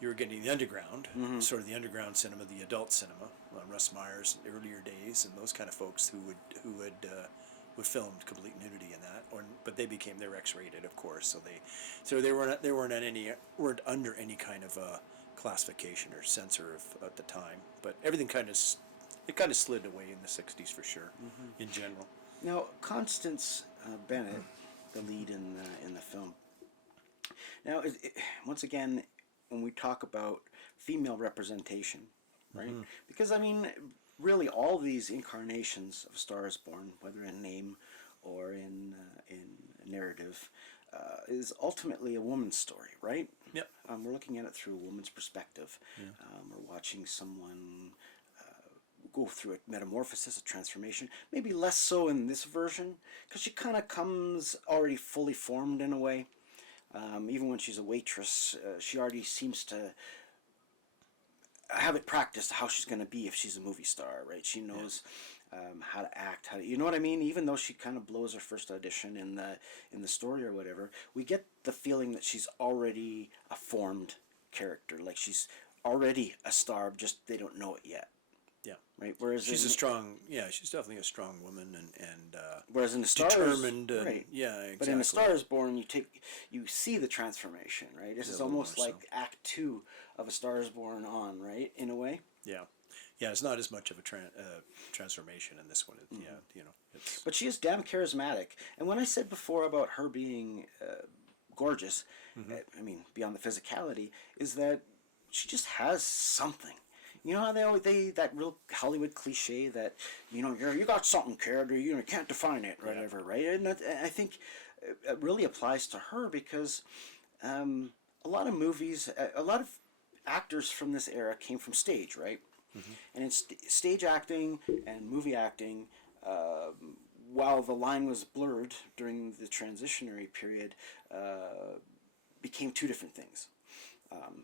You were getting the underground, sort of the underground cinema, the adult cinema, Russ Meyer's earlier days, and those kind of folks who would film complete nudity in that, but they were X-rated, of course, so they weren't under any kind of classification or censor at the time, but everything kind of slid away in the 60s for sure, in general. Now, Constance Bennett, the lead in the film. Now, once again, when we talk about female representation, right? Because I mean, really all these incarnations of A Star Is Born, whether in name or in narrative, is ultimately a woman's story, right? Yep. We're looking at it through a woman's perspective. We're watching someone go through a metamorphosis, a transformation. Maybe less so in this version, because she kind of comes already fully formed in a way. Even when she's a waitress, she already seems to have it practiced how she's going to be if she's a movie star, right? She knows how to act, you know what I mean? Even though she kind of blows her first audition in the story or whatever, we get the feeling that she's already a formed character, like she's already a star, just they don't know it yet. Yeah. Right. Whereas she's she's definitely a strong woman and whereas in the determined. Right. Yeah, exactly. But in A Star Is Born, you see the transformation, right? This is almost like Act 2 of A Star Is Born on, right? In a way. Yeah. Yeah, it's not as much of a transformation in this one. But she is damn charismatic. And when I said before about her being gorgeous, I mean, beyond the physicality, is that she just has something. You know how they that real Hollywood cliche that you got something, kid, or you can't define it, or whatever, right? And I think it really applies to her because a lot of movies, a lot of actors from this era came from stage, right? And in stage acting and movie acting, while the line was blurred during the transitionary period, became two different things.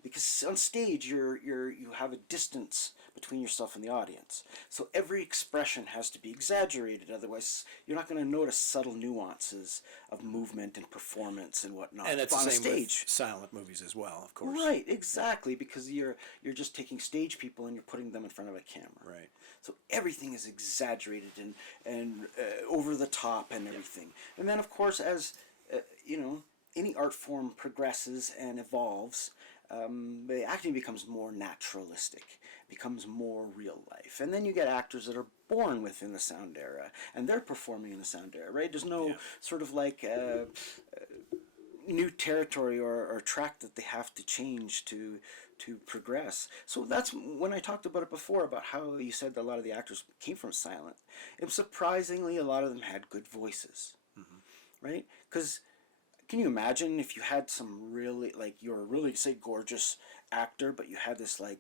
Because on stage you have a distance between yourself and the audience, so every expression has to be exaggerated. Otherwise, you're not going to notice subtle nuances of movement and performance and whatnot. And it's on the same stage with silent movies as well, of course. Right, exactly, because you're just taking stage people and you're putting them in front of a camera. Right. So everything is exaggerated and over the top and everything. And then, of course, as any art form progresses and evolves, the acting becomes more naturalistic, becomes more real life. And then you get actors that are born within the sound era, and they're performing in the sound era, right? There's no sort of like new territory or track that they have to change to progress. So that's when I talked about it before, about how you said that a lot of the actors came from silent. And surprisingly, a lot of them had good voices, right? Because can you imagine if you had some really, like, you're a really, say, gorgeous actor, but you had this, like,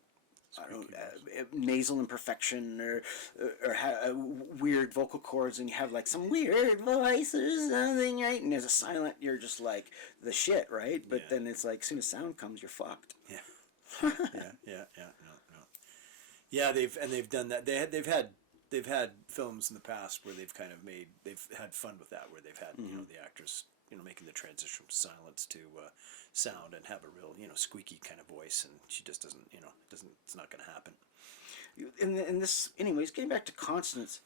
nasal imperfection or weird vocal cords, and you have, like, some weird voice or something, right? And as a silent, you're just, like, the shit, right? But then it's like, as soon as sound comes, you're fucked. Yeah. No. Yeah, they've done that. They've had films in the past where they've had fun with that, where they've had, the actors making the transition from silence to sound and have a real, squeaky kind of voice, and she just doesn't, it's not going to happen. In this, anyways, getting back to Constance,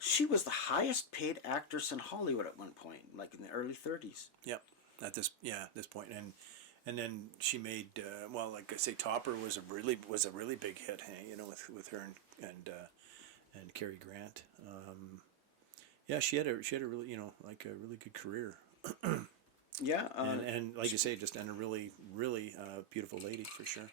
she was the highest paid actress in Hollywood at one point, like in the early 30s. Yep, at this point, and then she made, like I say, Topper was a really big hit, with her and Cary Grant. She had a really, like a really good career. And like you say, and a really beautiful lady for sure,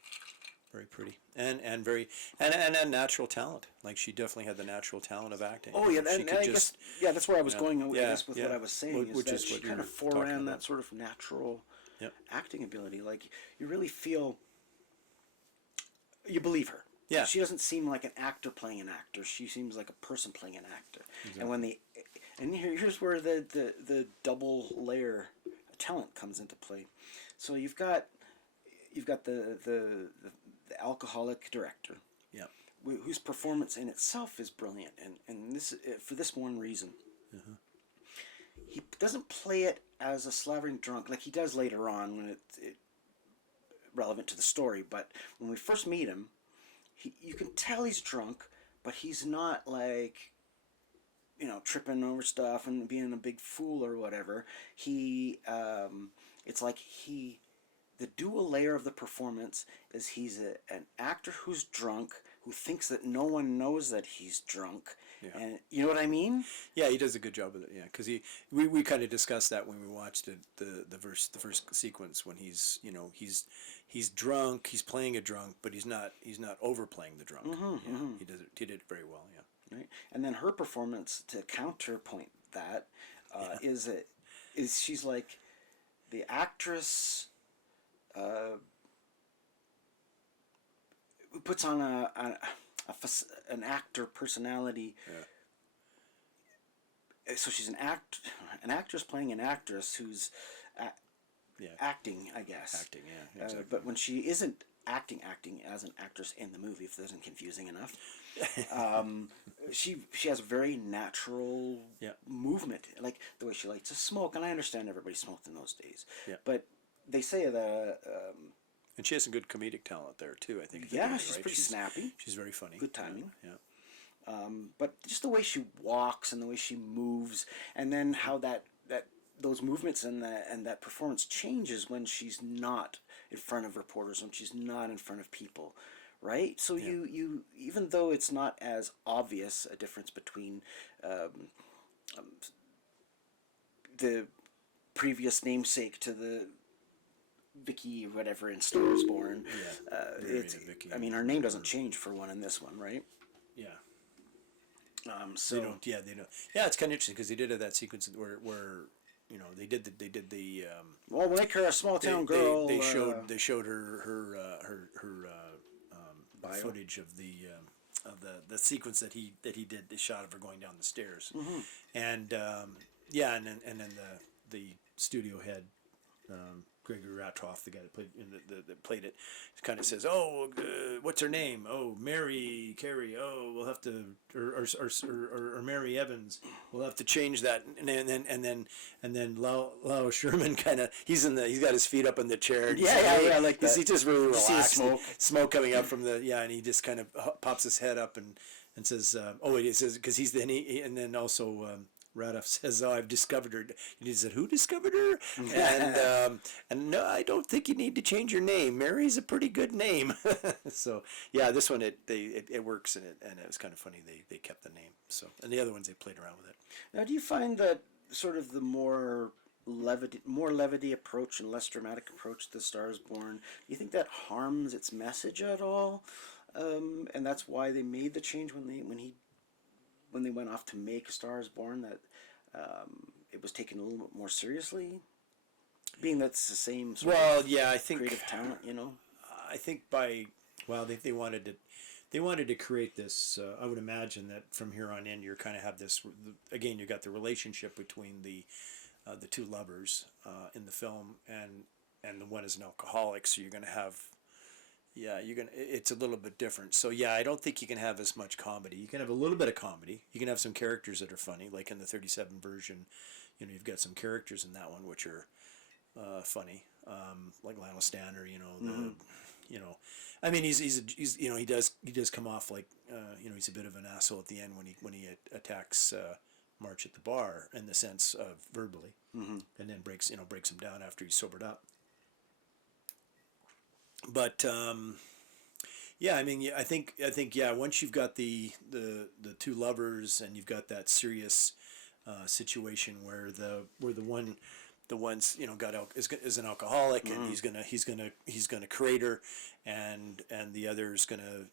very pretty and a natural talent. Like she definitely had the natural talent of acting. Oh yeah, and I guess that's where I was going with this, with what I was saying, which is she what kind of foreran that sort of natural acting ability. Like you really feel, you believe her. Yeah, she doesn't seem like an actor playing an actor. She seems like a person playing an actor. Exactly. And here's where the double layer talent comes into play. So you've got the alcoholic director, whose performance in itself is brilliant, and this for this one reason. He doesn't play it as a slavering drunk like he does later on when it relevant to the story. But when we first meet him, you can tell he's drunk, but he's not like, tripping over stuff and being a big fool or whatever. It's like the dual layer of the performance is he's an actor who's drunk, who thinks that no one knows that he's drunk, Yeah. And you know what I mean? Yeah, he does a good job with it. Yeah, because we kind of discussed that when we watched it, the first sequence when he's drunk, he's playing a drunk, but he's not overplaying the drunk. He did it very well. Yeah. Right. And then her performance to counterpoint that is she's like the actress puts on an actor personality. Yeah. So she's an actress playing an actress who's acting, I guess. Acting, yeah. Exactly. But when she isn't acting as an actress in the movie, if that isn't confusing enough, she has a very natural movement, like the way she likes to smoke. And I understand everybody smoked in those days. Yeah. But they say that. And she has some good comedic talent there too. I think. Yeah, she's pretty snappy. She's very funny. Good timing. Yeah. But just the way she walks and the way she moves, and then how those movements and that performance changes when she's not in front of reporters, when she's not in front of people, right? So you even though it's not as obvious a difference between the previous namesake to the Vicky whatever in Star is Born, Vicky. I mean, her name doesn't change for one in this one, right? Yeah. So they don't. Yeah, they don't. Yeah, it's kind of interesting because they did that sequence where they did the. Well, make her a small town girl. They showed her footage of the sequence that he did, the shot of her going down the stairs, and and then the studio head. Gregory Ratoff, the guy that played it, kind of says, "Oh, what's her name? Oh, Mary Carey. Oh, we'll have to, or Mary Evans. We'll have to change that." And then Lowell Sherman kind of he's got his feet up in the chair. And like that. He just really relaxed. You see the smoke coming up from the and he just kind of pops his head up and says, it says because and then also. Ratoff says, "Oh, I've discovered her." And he said, "Who discovered her?" And no, I don't think you need to change your name. Mary's a pretty good name. So yeah, this one it works and it was kind of funny. They kept the name. So and the other ones they played around with it. Now, do you find that sort of the more levity approach and less dramatic approach to Star is Born? Do you think that harms its message at all? And that's why they made the change when they went off to make A Star is Born, that it was taken a little bit more seriously, being that's the same sort of I think creative talent, I think they wanted to create this. I would imagine that from here on in, you kind of have this. Again, you got the relationship between the two lovers in the film, and the one is an alcoholic. So you're going to have. Yeah, it's a little bit different. So yeah, I don't think you can have as much comedy. You can have a little bit of comedy. You can have some characters that are funny, like in the 37 version. You've got some characters in that one which are funny, like Lionel Stander. I mean, he's he does come off like he's a bit of an asshole at the end when he attacks March at the bar in the sense of verbally, and then breaks him down after he's sobered up. But I mean, I think once you've got the two lovers and you've got that serious situation where the one's is an alcoholic and he's gonna create her and the other's gonna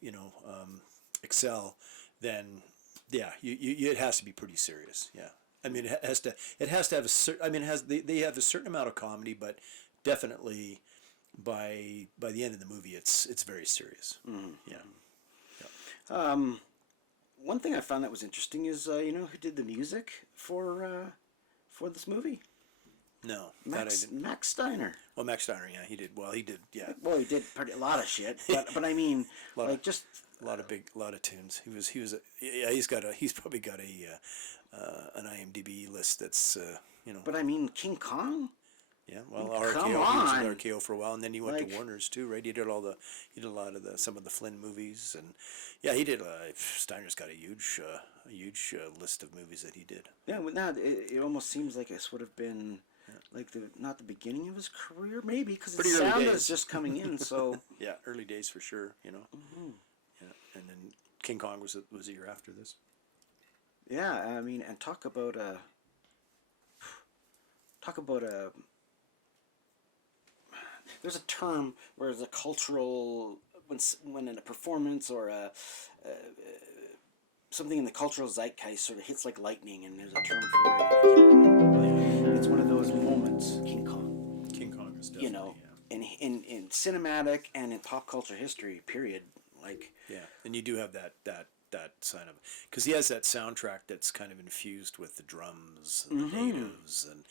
excel, then it has to be pretty serious. Yeah, I mean it has to have a certain. I mean they have a certain amount of comedy, but definitely. By the end of the movie, it's very serious. Yeah. One thing I found that was interesting is who did the music for this movie? No, Max Steiner. Well, Max Steiner, yeah, he did. Well, he did, yeah. Well, he did a lot of shit, but I mean, a lot of tunes. He's probably got an IMDb list that's But I mean, King Kong. Yeah, well, Come RKO. on. He was at RKO for a while, and then he went to Warner's too, right? He did a lot of some of the Flynn movies, and yeah, he did. Steiner's got a huge list of movies that he did. Yeah, but now it almost seems like it would have been like not the beginning of his career, maybe because his sound is just coming in. So yeah, early days for sure. Yeah, and then King Kong was a year after this. Yeah, I mean, and talk about a there's a term where there's a cultural when in a performance or something in the cultural zeitgeist sort of hits like lightning, and there's a term for it. I can't remember, but it's one of those moments. King Kong. King Kong is definitely, You know, in cinematic and in pop culture history, period. Like, yeah, and you do have that sign of, because he has that soundtrack that's kind of infused with the drums and the natives, and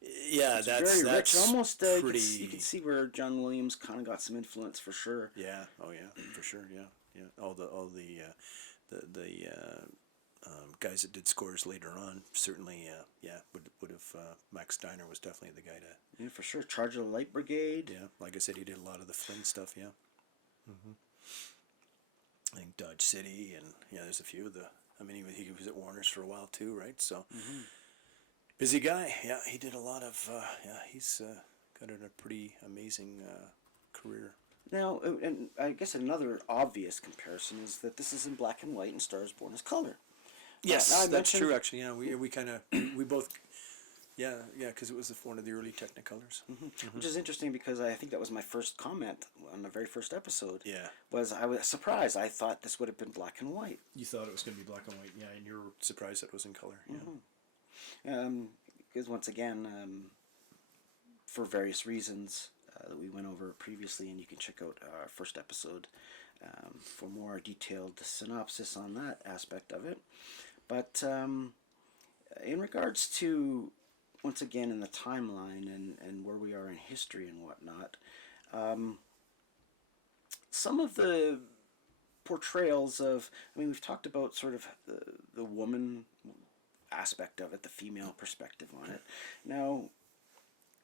it's that's very rich. Almost, pretty. you can see where John Williams kind of got some influence for sure. Yeah. Oh yeah. For sure. Yeah. All the guys that did scores later on certainly. Would have. Max Steiner was definitely the guy to. Yeah, for sure. Charge of the Light Brigade. Yeah. Like I said, he did a lot of the Flynn stuff. Yeah. I think Dodge City, and there's a few of the. I mean, he was at Warner's for a while too, right? So busy guy. Yeah, he did a lot of. He's got a pretty amazing career. Now, and I guess another obvious comparison is that this is in black and white and Stars Born as color. Yes, that's true. Actually, yeah, we kind of we both. Yeah, because it was one of the early Technicolors. Which is interesting because I think that was my first comment on the very first episode. Yeah. I was surprised. I thought this would have been black and white. You thought it was going to be black and white, yeah, and you were surprised it was in color. Yeah. Because once again, for various reasons that we went over previously, and you can check out our first episode for more detailed synopsis on that aspect of it. But in regards to, once again, in the timeline and where we are in history and whatnot, some of the portrayals of, I mean, we've talked about sort of the woman aspect of it, the female perspective on it. Now,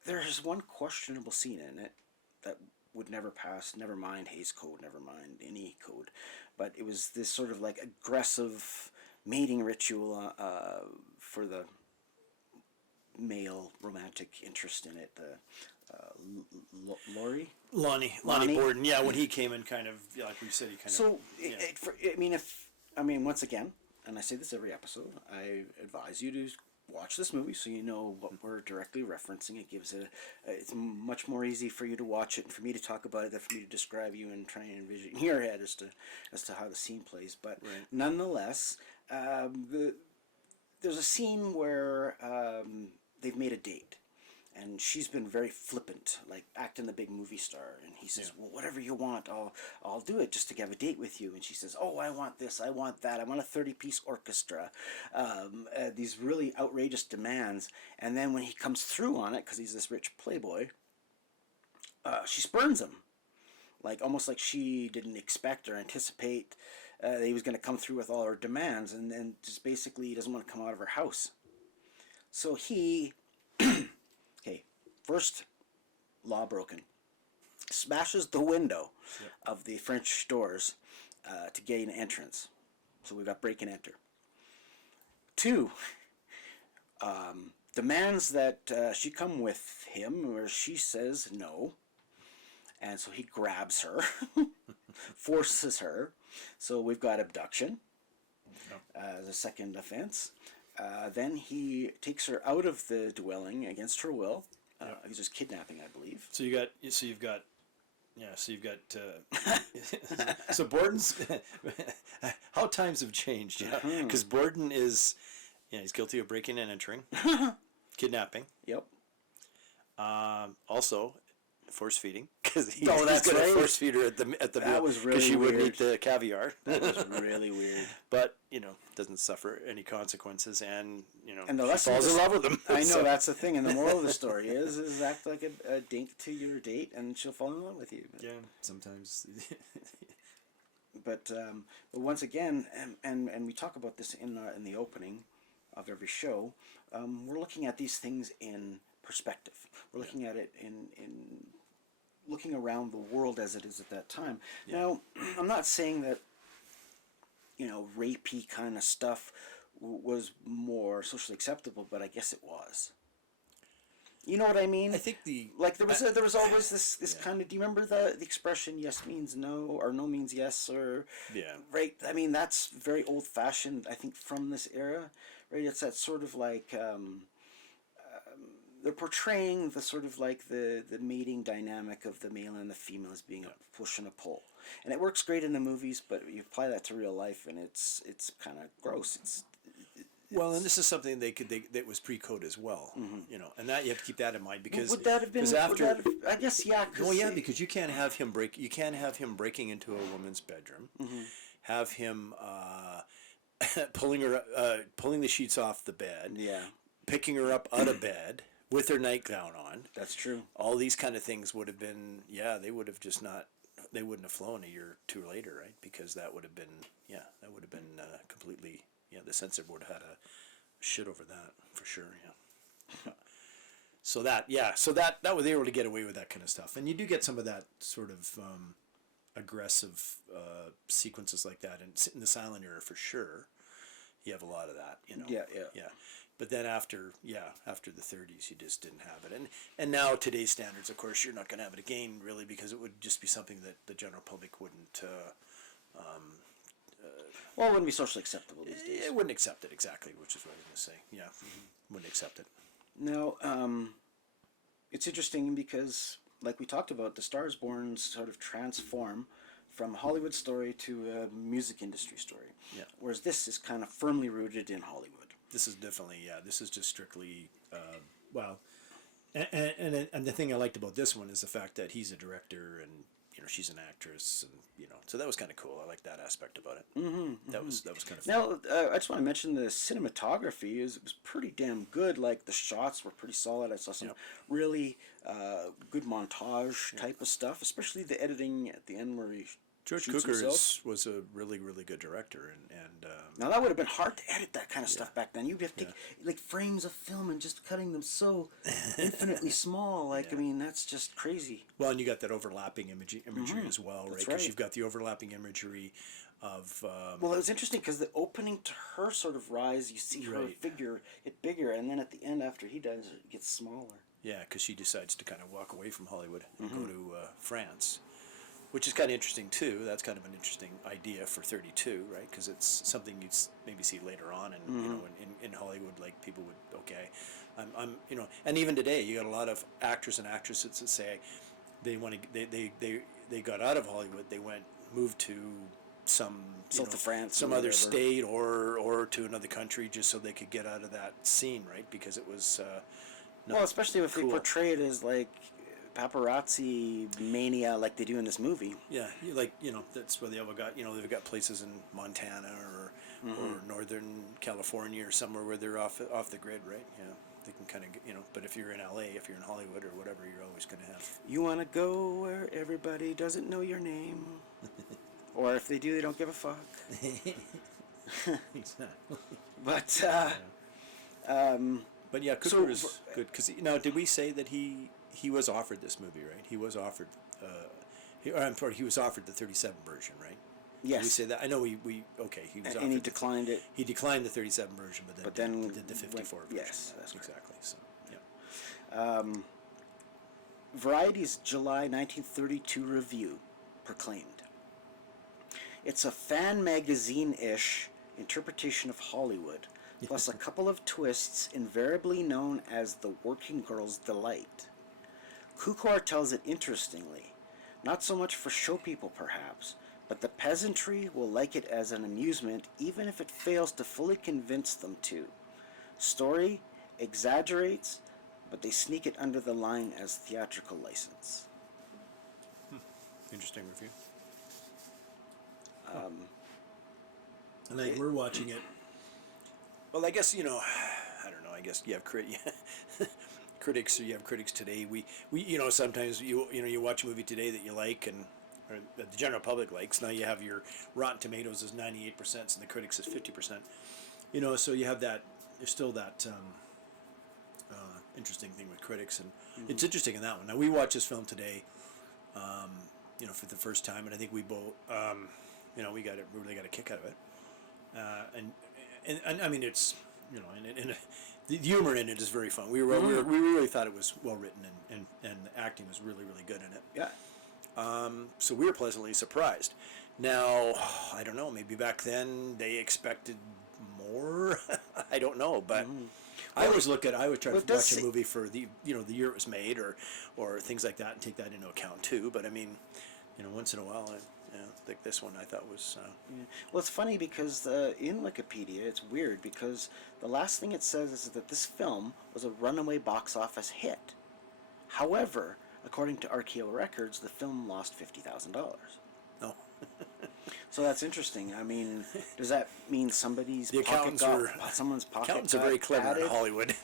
there's one questionable scene in it that would never pass, never mind Hays Code, never mind any code, but it was this sort of like aggressive mating ritual for the male romantic interest in it. Lonnie Borden. Yeah, when he came in, kind of, like we said, he kind of. So, once again, and I say this every episode, I advise you to watch this movie so you know what we're directly referencing. It gives it's much more easy for you to watch it and for me to talk about it than for me to describe you and try and envision in your head as to how the scene plays. But nonetheless, there's a scene where they've made a date. And she's been very flippant, like acting the big movie star. And he says, well, whatever you want, I'll do it just to have a date with you. And she says, oh, I want this, I want that, I want a 30-piece orchestra. These really outrageous demands. And then when he comes through on it, because he's this rich playboy, she spurns him. Like, almost like she didn't expect or anticipate that he was going to come through with all her demands. And then just basically he doesn't want to come out of her house. So he... First, law broken. Smashes the window of the French doors to gain entrance. So we've got break and enter. 2, demands that she come with him, where she says no. And so he grabs her, forces her. So we've got abduction as a second offense. Then he takes her out of the dwelling against her will. It's just kidnapping, I believe. So you've got. So Borden's. How times have changed, because Borden is, he's guilty of breaking and entering, kidnapping. Yep. Also, force feeding, because he's going to force feed her at the meal. That was really weird. Because she wouldn't weird. eat the caviar. That was really weird. But doesn't suffer any consequences, and and the she falls in love with him. I know, that's the thing, and the moral of the story is act like a dink to your date, and she'll fall in love with you. Yeah, sometimes. But once again, and we talk about this in the opening of every show, we're looking at these things in perspective. We're looking at it in looking around the world as it is at that time. Yeah. Now, I'm not saying that rapey kind of stuff was more socially acceptable, but I guess it was. You know what I mean? I think there was always this kind of. Do you remember the expression "yes means no" or "no means yes" or right? I mean, that's very old fashioned. I think from this era, right? It's that sort of like they're portraying the sort of like the mating dynamic of the male and the female as being a push and a pull, and it works great in the movies. But you apply that to real life, and it's kind of gross. Well, and this is something that was pre-code as well, you know, and that you have to keep that in mind because would that have been after I guess because you can't have him breaking into a woman's bedroom, have him pulling the sheets off the bed, picking her up out of bed with her nightgown on. That's true. All these kind of things would have been they would have just not. They wouldn't have flown a year or two later, right? Because that would have been completely. Yeah, the censor board had a shit over that for sure. Yeah. So that was they were able to get away with that kind of stuff, and you do get some of that sort of aggressive sequences like that in the silent era for sure. You have a lot of that, you know. Yeah. But then after the 30s, you just didn't have it, and now today's standards, of course, you're not going to have it again, really, because it would just be something that the general public wouldn't. Well, it wouldn't be socially acceptable these days. It wouldn't accept it, exactly, which is what I was going to say. Yeah, wouldn't accept it. Now, it's interesting because, like we talked about, The Star is Born sort of transform from a Hollywood story to a music industry story. Yeah. Whereas this is kind of firmly rooted in Hollywood. This is definitely, this is just strictly, and the thing I liked about this one is the fact that he's a director and, you know, she's an actress, and you know, so that was kind of cool. I like that aspect about it. That was kind of fun. Now, I just want to mention the cinematography was pretty damn good. Like the shots were pretty solid. I saw some really good montage type of stuff, especially the editing at the end where he George Cukor was a really, really good director, and now that would have been hard to edit that kind of stuff back then. You'd have to take like frames of film and just cutting them so infinitely small. Like I mean, that's just crazy. Well, and you got that overlapping imagery as well, right? Because you've got the overlapping imagery of. Well, it was interesting because the opening to her sort of rise, you see her figure get bigger, and then at the end, after he dies, it gets smaller. Yeah, because she decides to kind of walk away from Hollywood and go to France. Which is kind of interesting too. That's kind of an interesting idea for 32, right? Because it's something you'd maybe see later on, and you know, in Hollywood, like people would I'm you know, and even today, you got a lot of actors and actresses that say they want to they got out of Hollywood, moved to some south of France, some other state or to another country just so they could get out of that scene, right? Because it was well, especially if they portray it as like paparazzi mania like they do in this movie. Yeah, that's where they've got places in Montana or northern California or somewhere where they're off the grid, right? Yeah, they can kind of but if you're in LA, if you're in Hollywood or whatever, you're always going to have. You want to go where everybody doesn't know your name, or if they do, they don't give a fuck. Exactly. But yeah, Cooper was good because did we say that he was offered this movie, right? He was offered. He was offered the 37 version, right? Yes. Did we say that? I know he was offered. And he declined it. He declined the 37 version, but then did the 54 version. Yes, that's exactly. So, yeah. Variety's July 1932 review proclaimed, "It's a fan magazine-ish interpretation of Hollywood, plus a couple of twists invariably known as the working girl's delight. Cukor tells it interestingly, not so much for show people perhaps, but the peasantry will like it as an amusement even if it fails to fully convince them to. Story exaggerates, but they sneak it under the line as theatrical license." Interesting review. We're watching it. Well, I guess I don't know. I guess you have critics. You have critics today. We sometimes you watch a movie today that you like or that the general public likes. Now you have your Rotten Tomatoes is 98% and the critics is 50%. So you have that. There's still that interesting thing with critics, and it's interesting in that one. Now we watched this film today, for the first time, and I think we both, we really got a kick out of it. And I mean, it's and the humor in it is very fun. We really thought it was well written, and the acting was really, really good in it. Yeah. So we were pleasantly surprised. Now, I don't know, maybe back then they expected more. I don't know, but I always try to watch a movie for the the year it was made, or things like that, and take that into account too. But I mean, once in a while, like this one I thought was. Yeah. Well, it's funny because in Wikipedia, it's weird because the last thing it says is that this film was a runaway box office hit. However, according to RKO Records, the film lost $50,000. No. So that's interesting. I mean, does that mean someone's pocket accountants are very clever in Hollywood.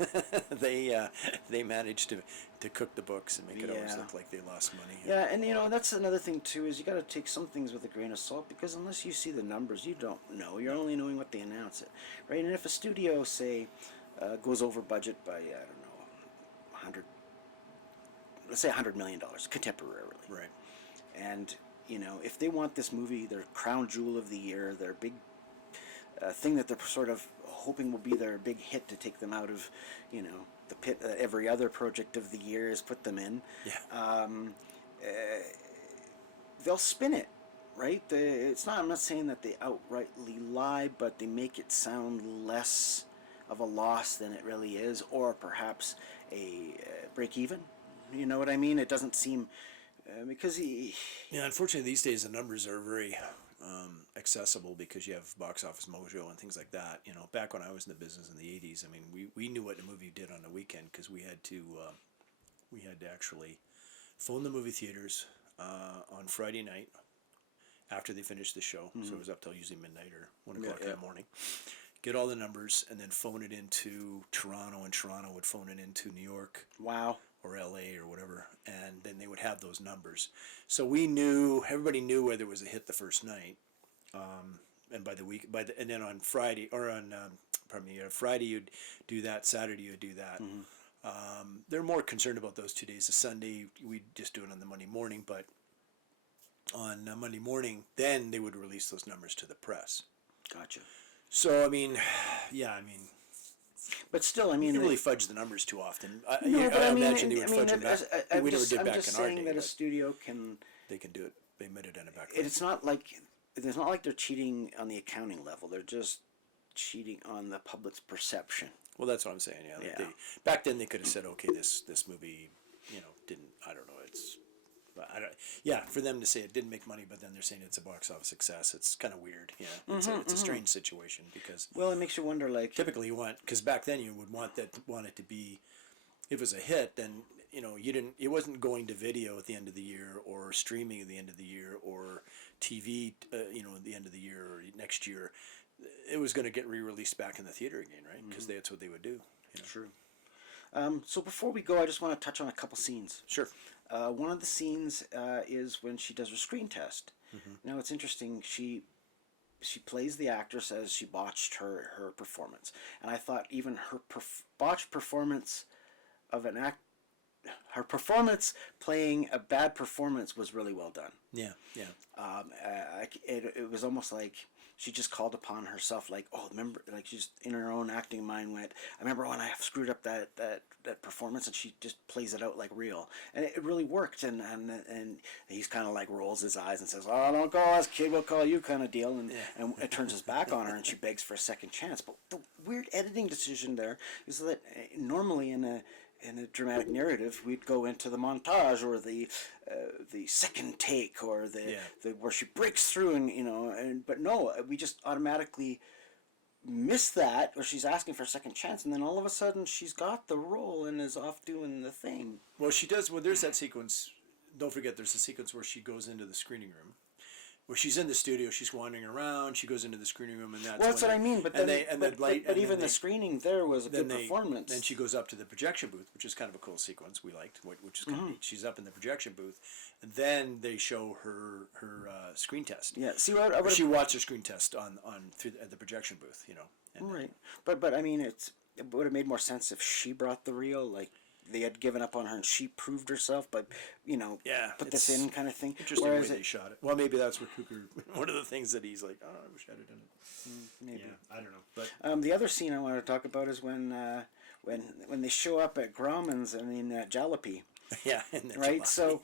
They managed to cook the books and make it always look like they lost money. Yeah, and that's another thing too, is you got to take some things with a grain of salt, because unless you see the numbers, you don't know. You're only knowing what they announce it, right? And if a studio, say, goes over budget by, I don't know, let's say $100 million contemporarily, Right? And if they want this movie, their crown jewel of the year, their big thing that they're sort of hoping will be their big hit to take them out of, the pit that every other project of the year has put them in, they'll spin it, right? I'm not saying that they outrightly lie, but they make it sound less of a loss than it really is, or perhaps a break even. You know what I mean? It doesn't seem... because unfortunately these days the numbers are very accessible because you have Box Office Mojo and things like that. Back when I was in the business in the 80s, I mean, we knew what the movie did on the weekend because we had to actually phone the movie theaters on Friday night after they finished the show. So it was up till usually midnight or 1 o'clock in the morning. Get all the numbers and then phone it into Toronto, and Toronto would phone it into New York. Wow. Or LA or whatever, and then they would have those numbers. So everybody knew whether it was a hit the first night, and and then on Friday Friday you'd do that, Saturday you'd do that. They're more concerned about those 2 days. The Sunday we'd just do it on the Monday morning, but on Monday morning then they would release those numbers to the press. Gotcha. So I mean. But still, I mean, you didn't really fudge the numbers too often. I imagine they would fudge them back. We never did back in our day. That a studio can. They can do it. They made it in a back. It's not like they're cheating on the accounting level. They're just cheating on the public's perception. Well, that's what I'm saying. Yeah. Back then they could have said, okay, this movie, didn't. I don't know. For them to say it didn't make money, but then they're saying it's a box office success. It's kind of weird. It's a strange situation because. Well, it makes you wonder. Like typically, because back then you would want it to be, if it was a hit, then you didn't. It wasn't going to video at the end of the year, or streaming at the end of the year, or TV, at the end of the year or next year. It was going to get re-released back in the theater again, right? Because that's what they would do. True. So before we go, I just want to touch on a couple scenes. Sure. One of the scenes is when she does her screen test. Now it's interesting. She plays the actress as she botched her performance, and I thought even her botched performance of her performance playing a bad performance was really well done. Yeah. It was almost like she just called upon herself, like, oh, remember, like she's in her own acting mind went, I remember when I screwed up that performance, and she just plays it out like real, and it really worked. And he's kind of like rolls his eyes and says, oh, don't call us, kid, we'll call you, kind of deal, and it turns his back on her, and she begs for a second chance. But the weird editing decision there is that normally in a dramatic narrative, we'd go into the montage or the second take or the where she breaks through but no, we just automatically miss that, or she's asking for a second chance, and then all of a sudden she's got the role and is off doing the thing. Well, she does. Well, there's that sequence. Don't forget, there's a sequence where she goes into the screening room. Where she's in the studio, she's wandering around. She goes into the screening room, and that's what I mean. But even the screening there was a good performance. Then she goes up to the projection booth, which is kind of a cool sequence we liked. Which is kind of neat. She's up in the projection booth, and then they show her screen test. Yeah, see she watched her screen test on at the projection booth. Right, but I mean, it would have made more sense if she brought the reel, like they had given up on her and she proved herself, but put this in kind of thing. Interesting way they shot it. Well, maybe that's where Cukor. One of the things that he's like, I wish I'd have done it. Maybe. Yeah, I don't know. But the other scene I want to talk about is when they show up at Grauman's and in Jalopy. Yeah, right. So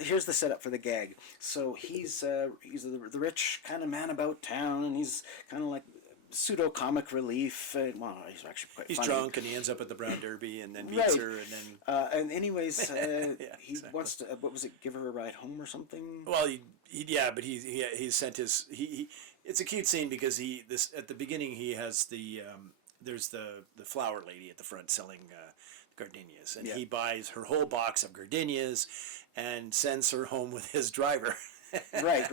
here's the setup for the gag. So he's the rich kind of man about town, and he's kind of like pseudo comic relief. Well, he's actually quite. He's funny. drunk, and he ends up at the Brown Derby, and then meets her, and then. And anyways, he exactly. wants to. What was it? Give her a ride home or something? Well, but he sent his he. It's a cute scene because at the beginning he has there's the flower lady at the front selling gardenias, and he buys her whole box of gardenias and sends her home with his driver. right.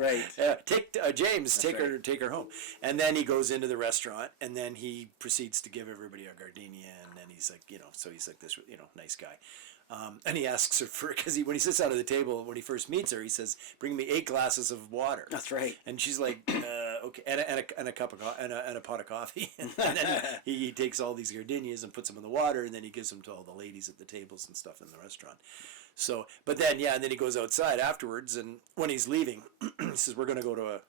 James, take her home, and then he goes into the restaurant, and then he proceeds to give everybody a gardenia, and then he's like, so he's like this, nice guy, and he asks her because when he sits out of the table when he first meets her, he says, "Bring me 8 glasses of water." That's right, and she's like, "Okay," and a cup of and a pot of coffee, and then he takes all these gardenias and puts them in the water, and then he gives them to all the ladies at the tables and stuff in the restaurant. So, but then, and then he goes outside afterwards, and when he's leaving, he says, "We're going to go to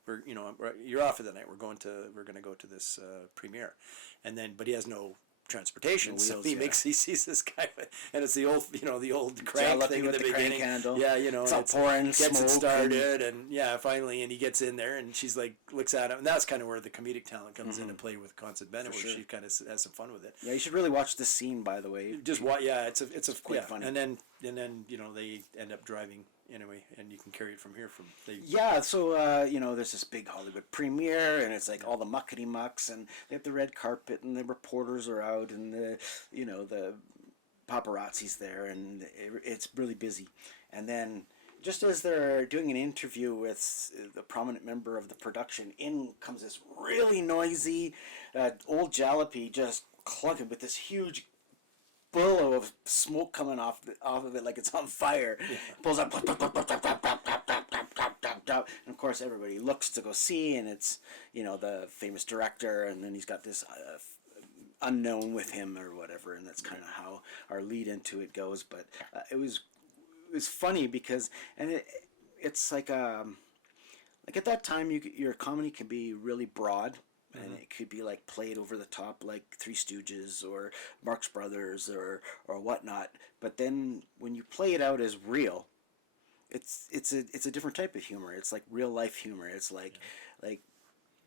you're off for the night. We're going to go to this premiere," and then, but he has no transportation, no so wheels, he sees this guy, and it's the old crank thing at the beginning. Handle. Yeah, it's all pouring gets smoke it started, and finally, and he gets in there, and she's like, looks at him, and that's kind of where the comedic talent comes in and play with Constance Bennett, where she kind of has some fun with it. Yeah, you should really watch this scene, by the way. Just what? Yeah, it's quite funny. And then they end up driving anyway, and you can carry it from here. So there's this big Hollywood premiere, and it's like all the muckety mucks, and they have the red carpet, and the reporters are out, and the paparazzi's there, and it's really busy. And then just as they're doing an interview with the prominent member of the production, in comes this really noisy old jalopy, just clunking with this huge billow of smoke coming off of it like it's on fire. Yeah. Pulls up, and of course everybody looks to go see, and it's the famous director, and then he's got this unknown with him or whatever, and that's kind of how our lead into it goes. But it was funny because, and it's like at that time your comedy can be really broad. And it could be like played over the top, like Three Stooges or Marx Brothers or whatnot. But then when you play it out as real, it's a different type of humor. It's like real life humor. It's like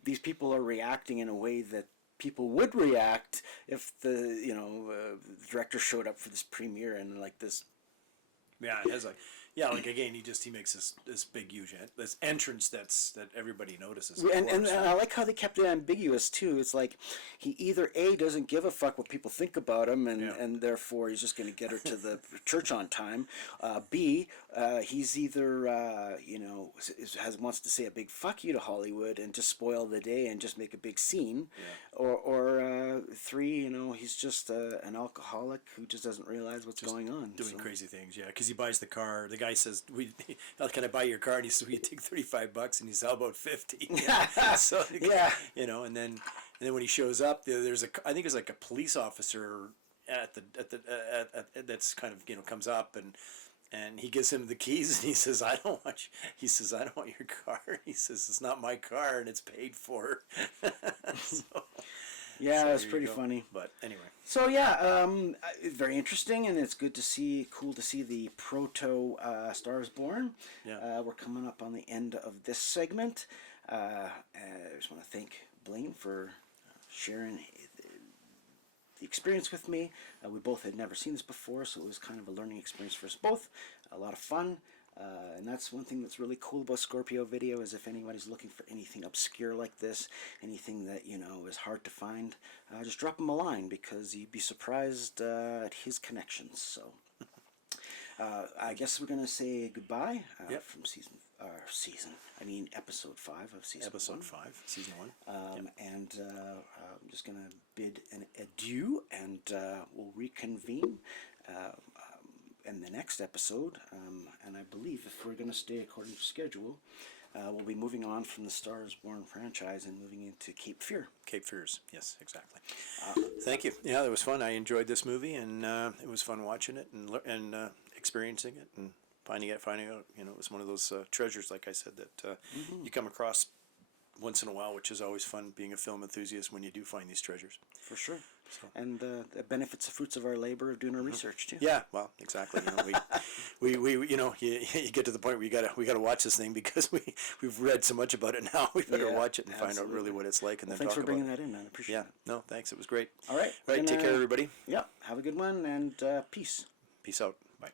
these people are reacting in a way that people would react if the director showed up for this premiere and like this. Yeah, it has like again, he makes this big huge this entrance that everybody notices. And I like how they kept it ambiguous too. It's like he either A, doesn't give a fuck what people think about him, and therefore he's just going to get her to the church on time. B, he's either wants to say a big fuck you to Hollywood and just spoil the day and just make a big scene, or 3, he's just an alcoholic who just doesn't realize what's going on, doing crazy things. Yeah, because he buys the car. The guy says, "Can I buy your car?" And he says, "We take $35," and he's how about 50? So and then when he shows up, I think there's like a police officer at that's kind of comes up and he gives him the keys, and he says, "I don't want your car." He says, "It's not my car, and it's paid for." It's pretty funny. But anyway. So very interesting, and it's cool to see the Proto Stars Born. Yeah. We're coming up on the end of this segment. I just want to thank Blaine for sharing the experience with me. We both had never seen this before, so it was kind of a learning experience for us both. A lot of fun. And that's one thing that's really cool about Scorpio Video, is if anybody's looking for anything obscure like this, anything that is hard to find, just drop him a line, because you'd be surprised at his connections. So I guess we're gonna say goodbye from episode 5 of season. Episode 1. 5, season 1. And I'm just gonna bid an adieu, and we'll reconvene. in the next episode, and I believe if we're going to stay according to schedule, we'll be moving on from the Star is Born franchise and moving into Cape Fear. Cape Fears, yes, exactly. Thank you. Yeah, it was fun. I enjoyed this movie, and it was fun watching it and experiencing it and finding out. You know, it was one of those treasures, like I said, that you come across once in a while, which is always fun being a film enthusiast when you do find these treasures. For sure. So. And it benefits the fruits of our labor of doing our research too. Yeah, well, exactly. You know, we you know, you get to the point where we gotta watch this thing because we've read so much about it now. We better watch it and find out really what it's like, and then thanks talk for bringing about that in, man. I appreciate it. Yeah, no, thanks. It was great. All right, right. Take care, everybody. Yeah, have a good one, and peace. Peace out. Bye.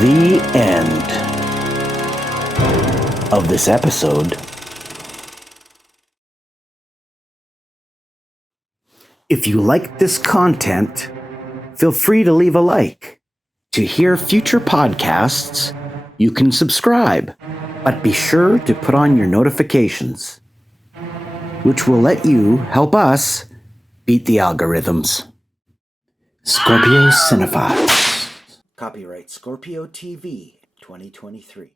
The end of this episode. If you like this content, feel free to leave a like. To hear future podcasts, you can subscribe, but be sure to put on your notifications, which will let you help us beat the algorithms. Scorpio Cinephiles. Copyright Scorpio TV 2023.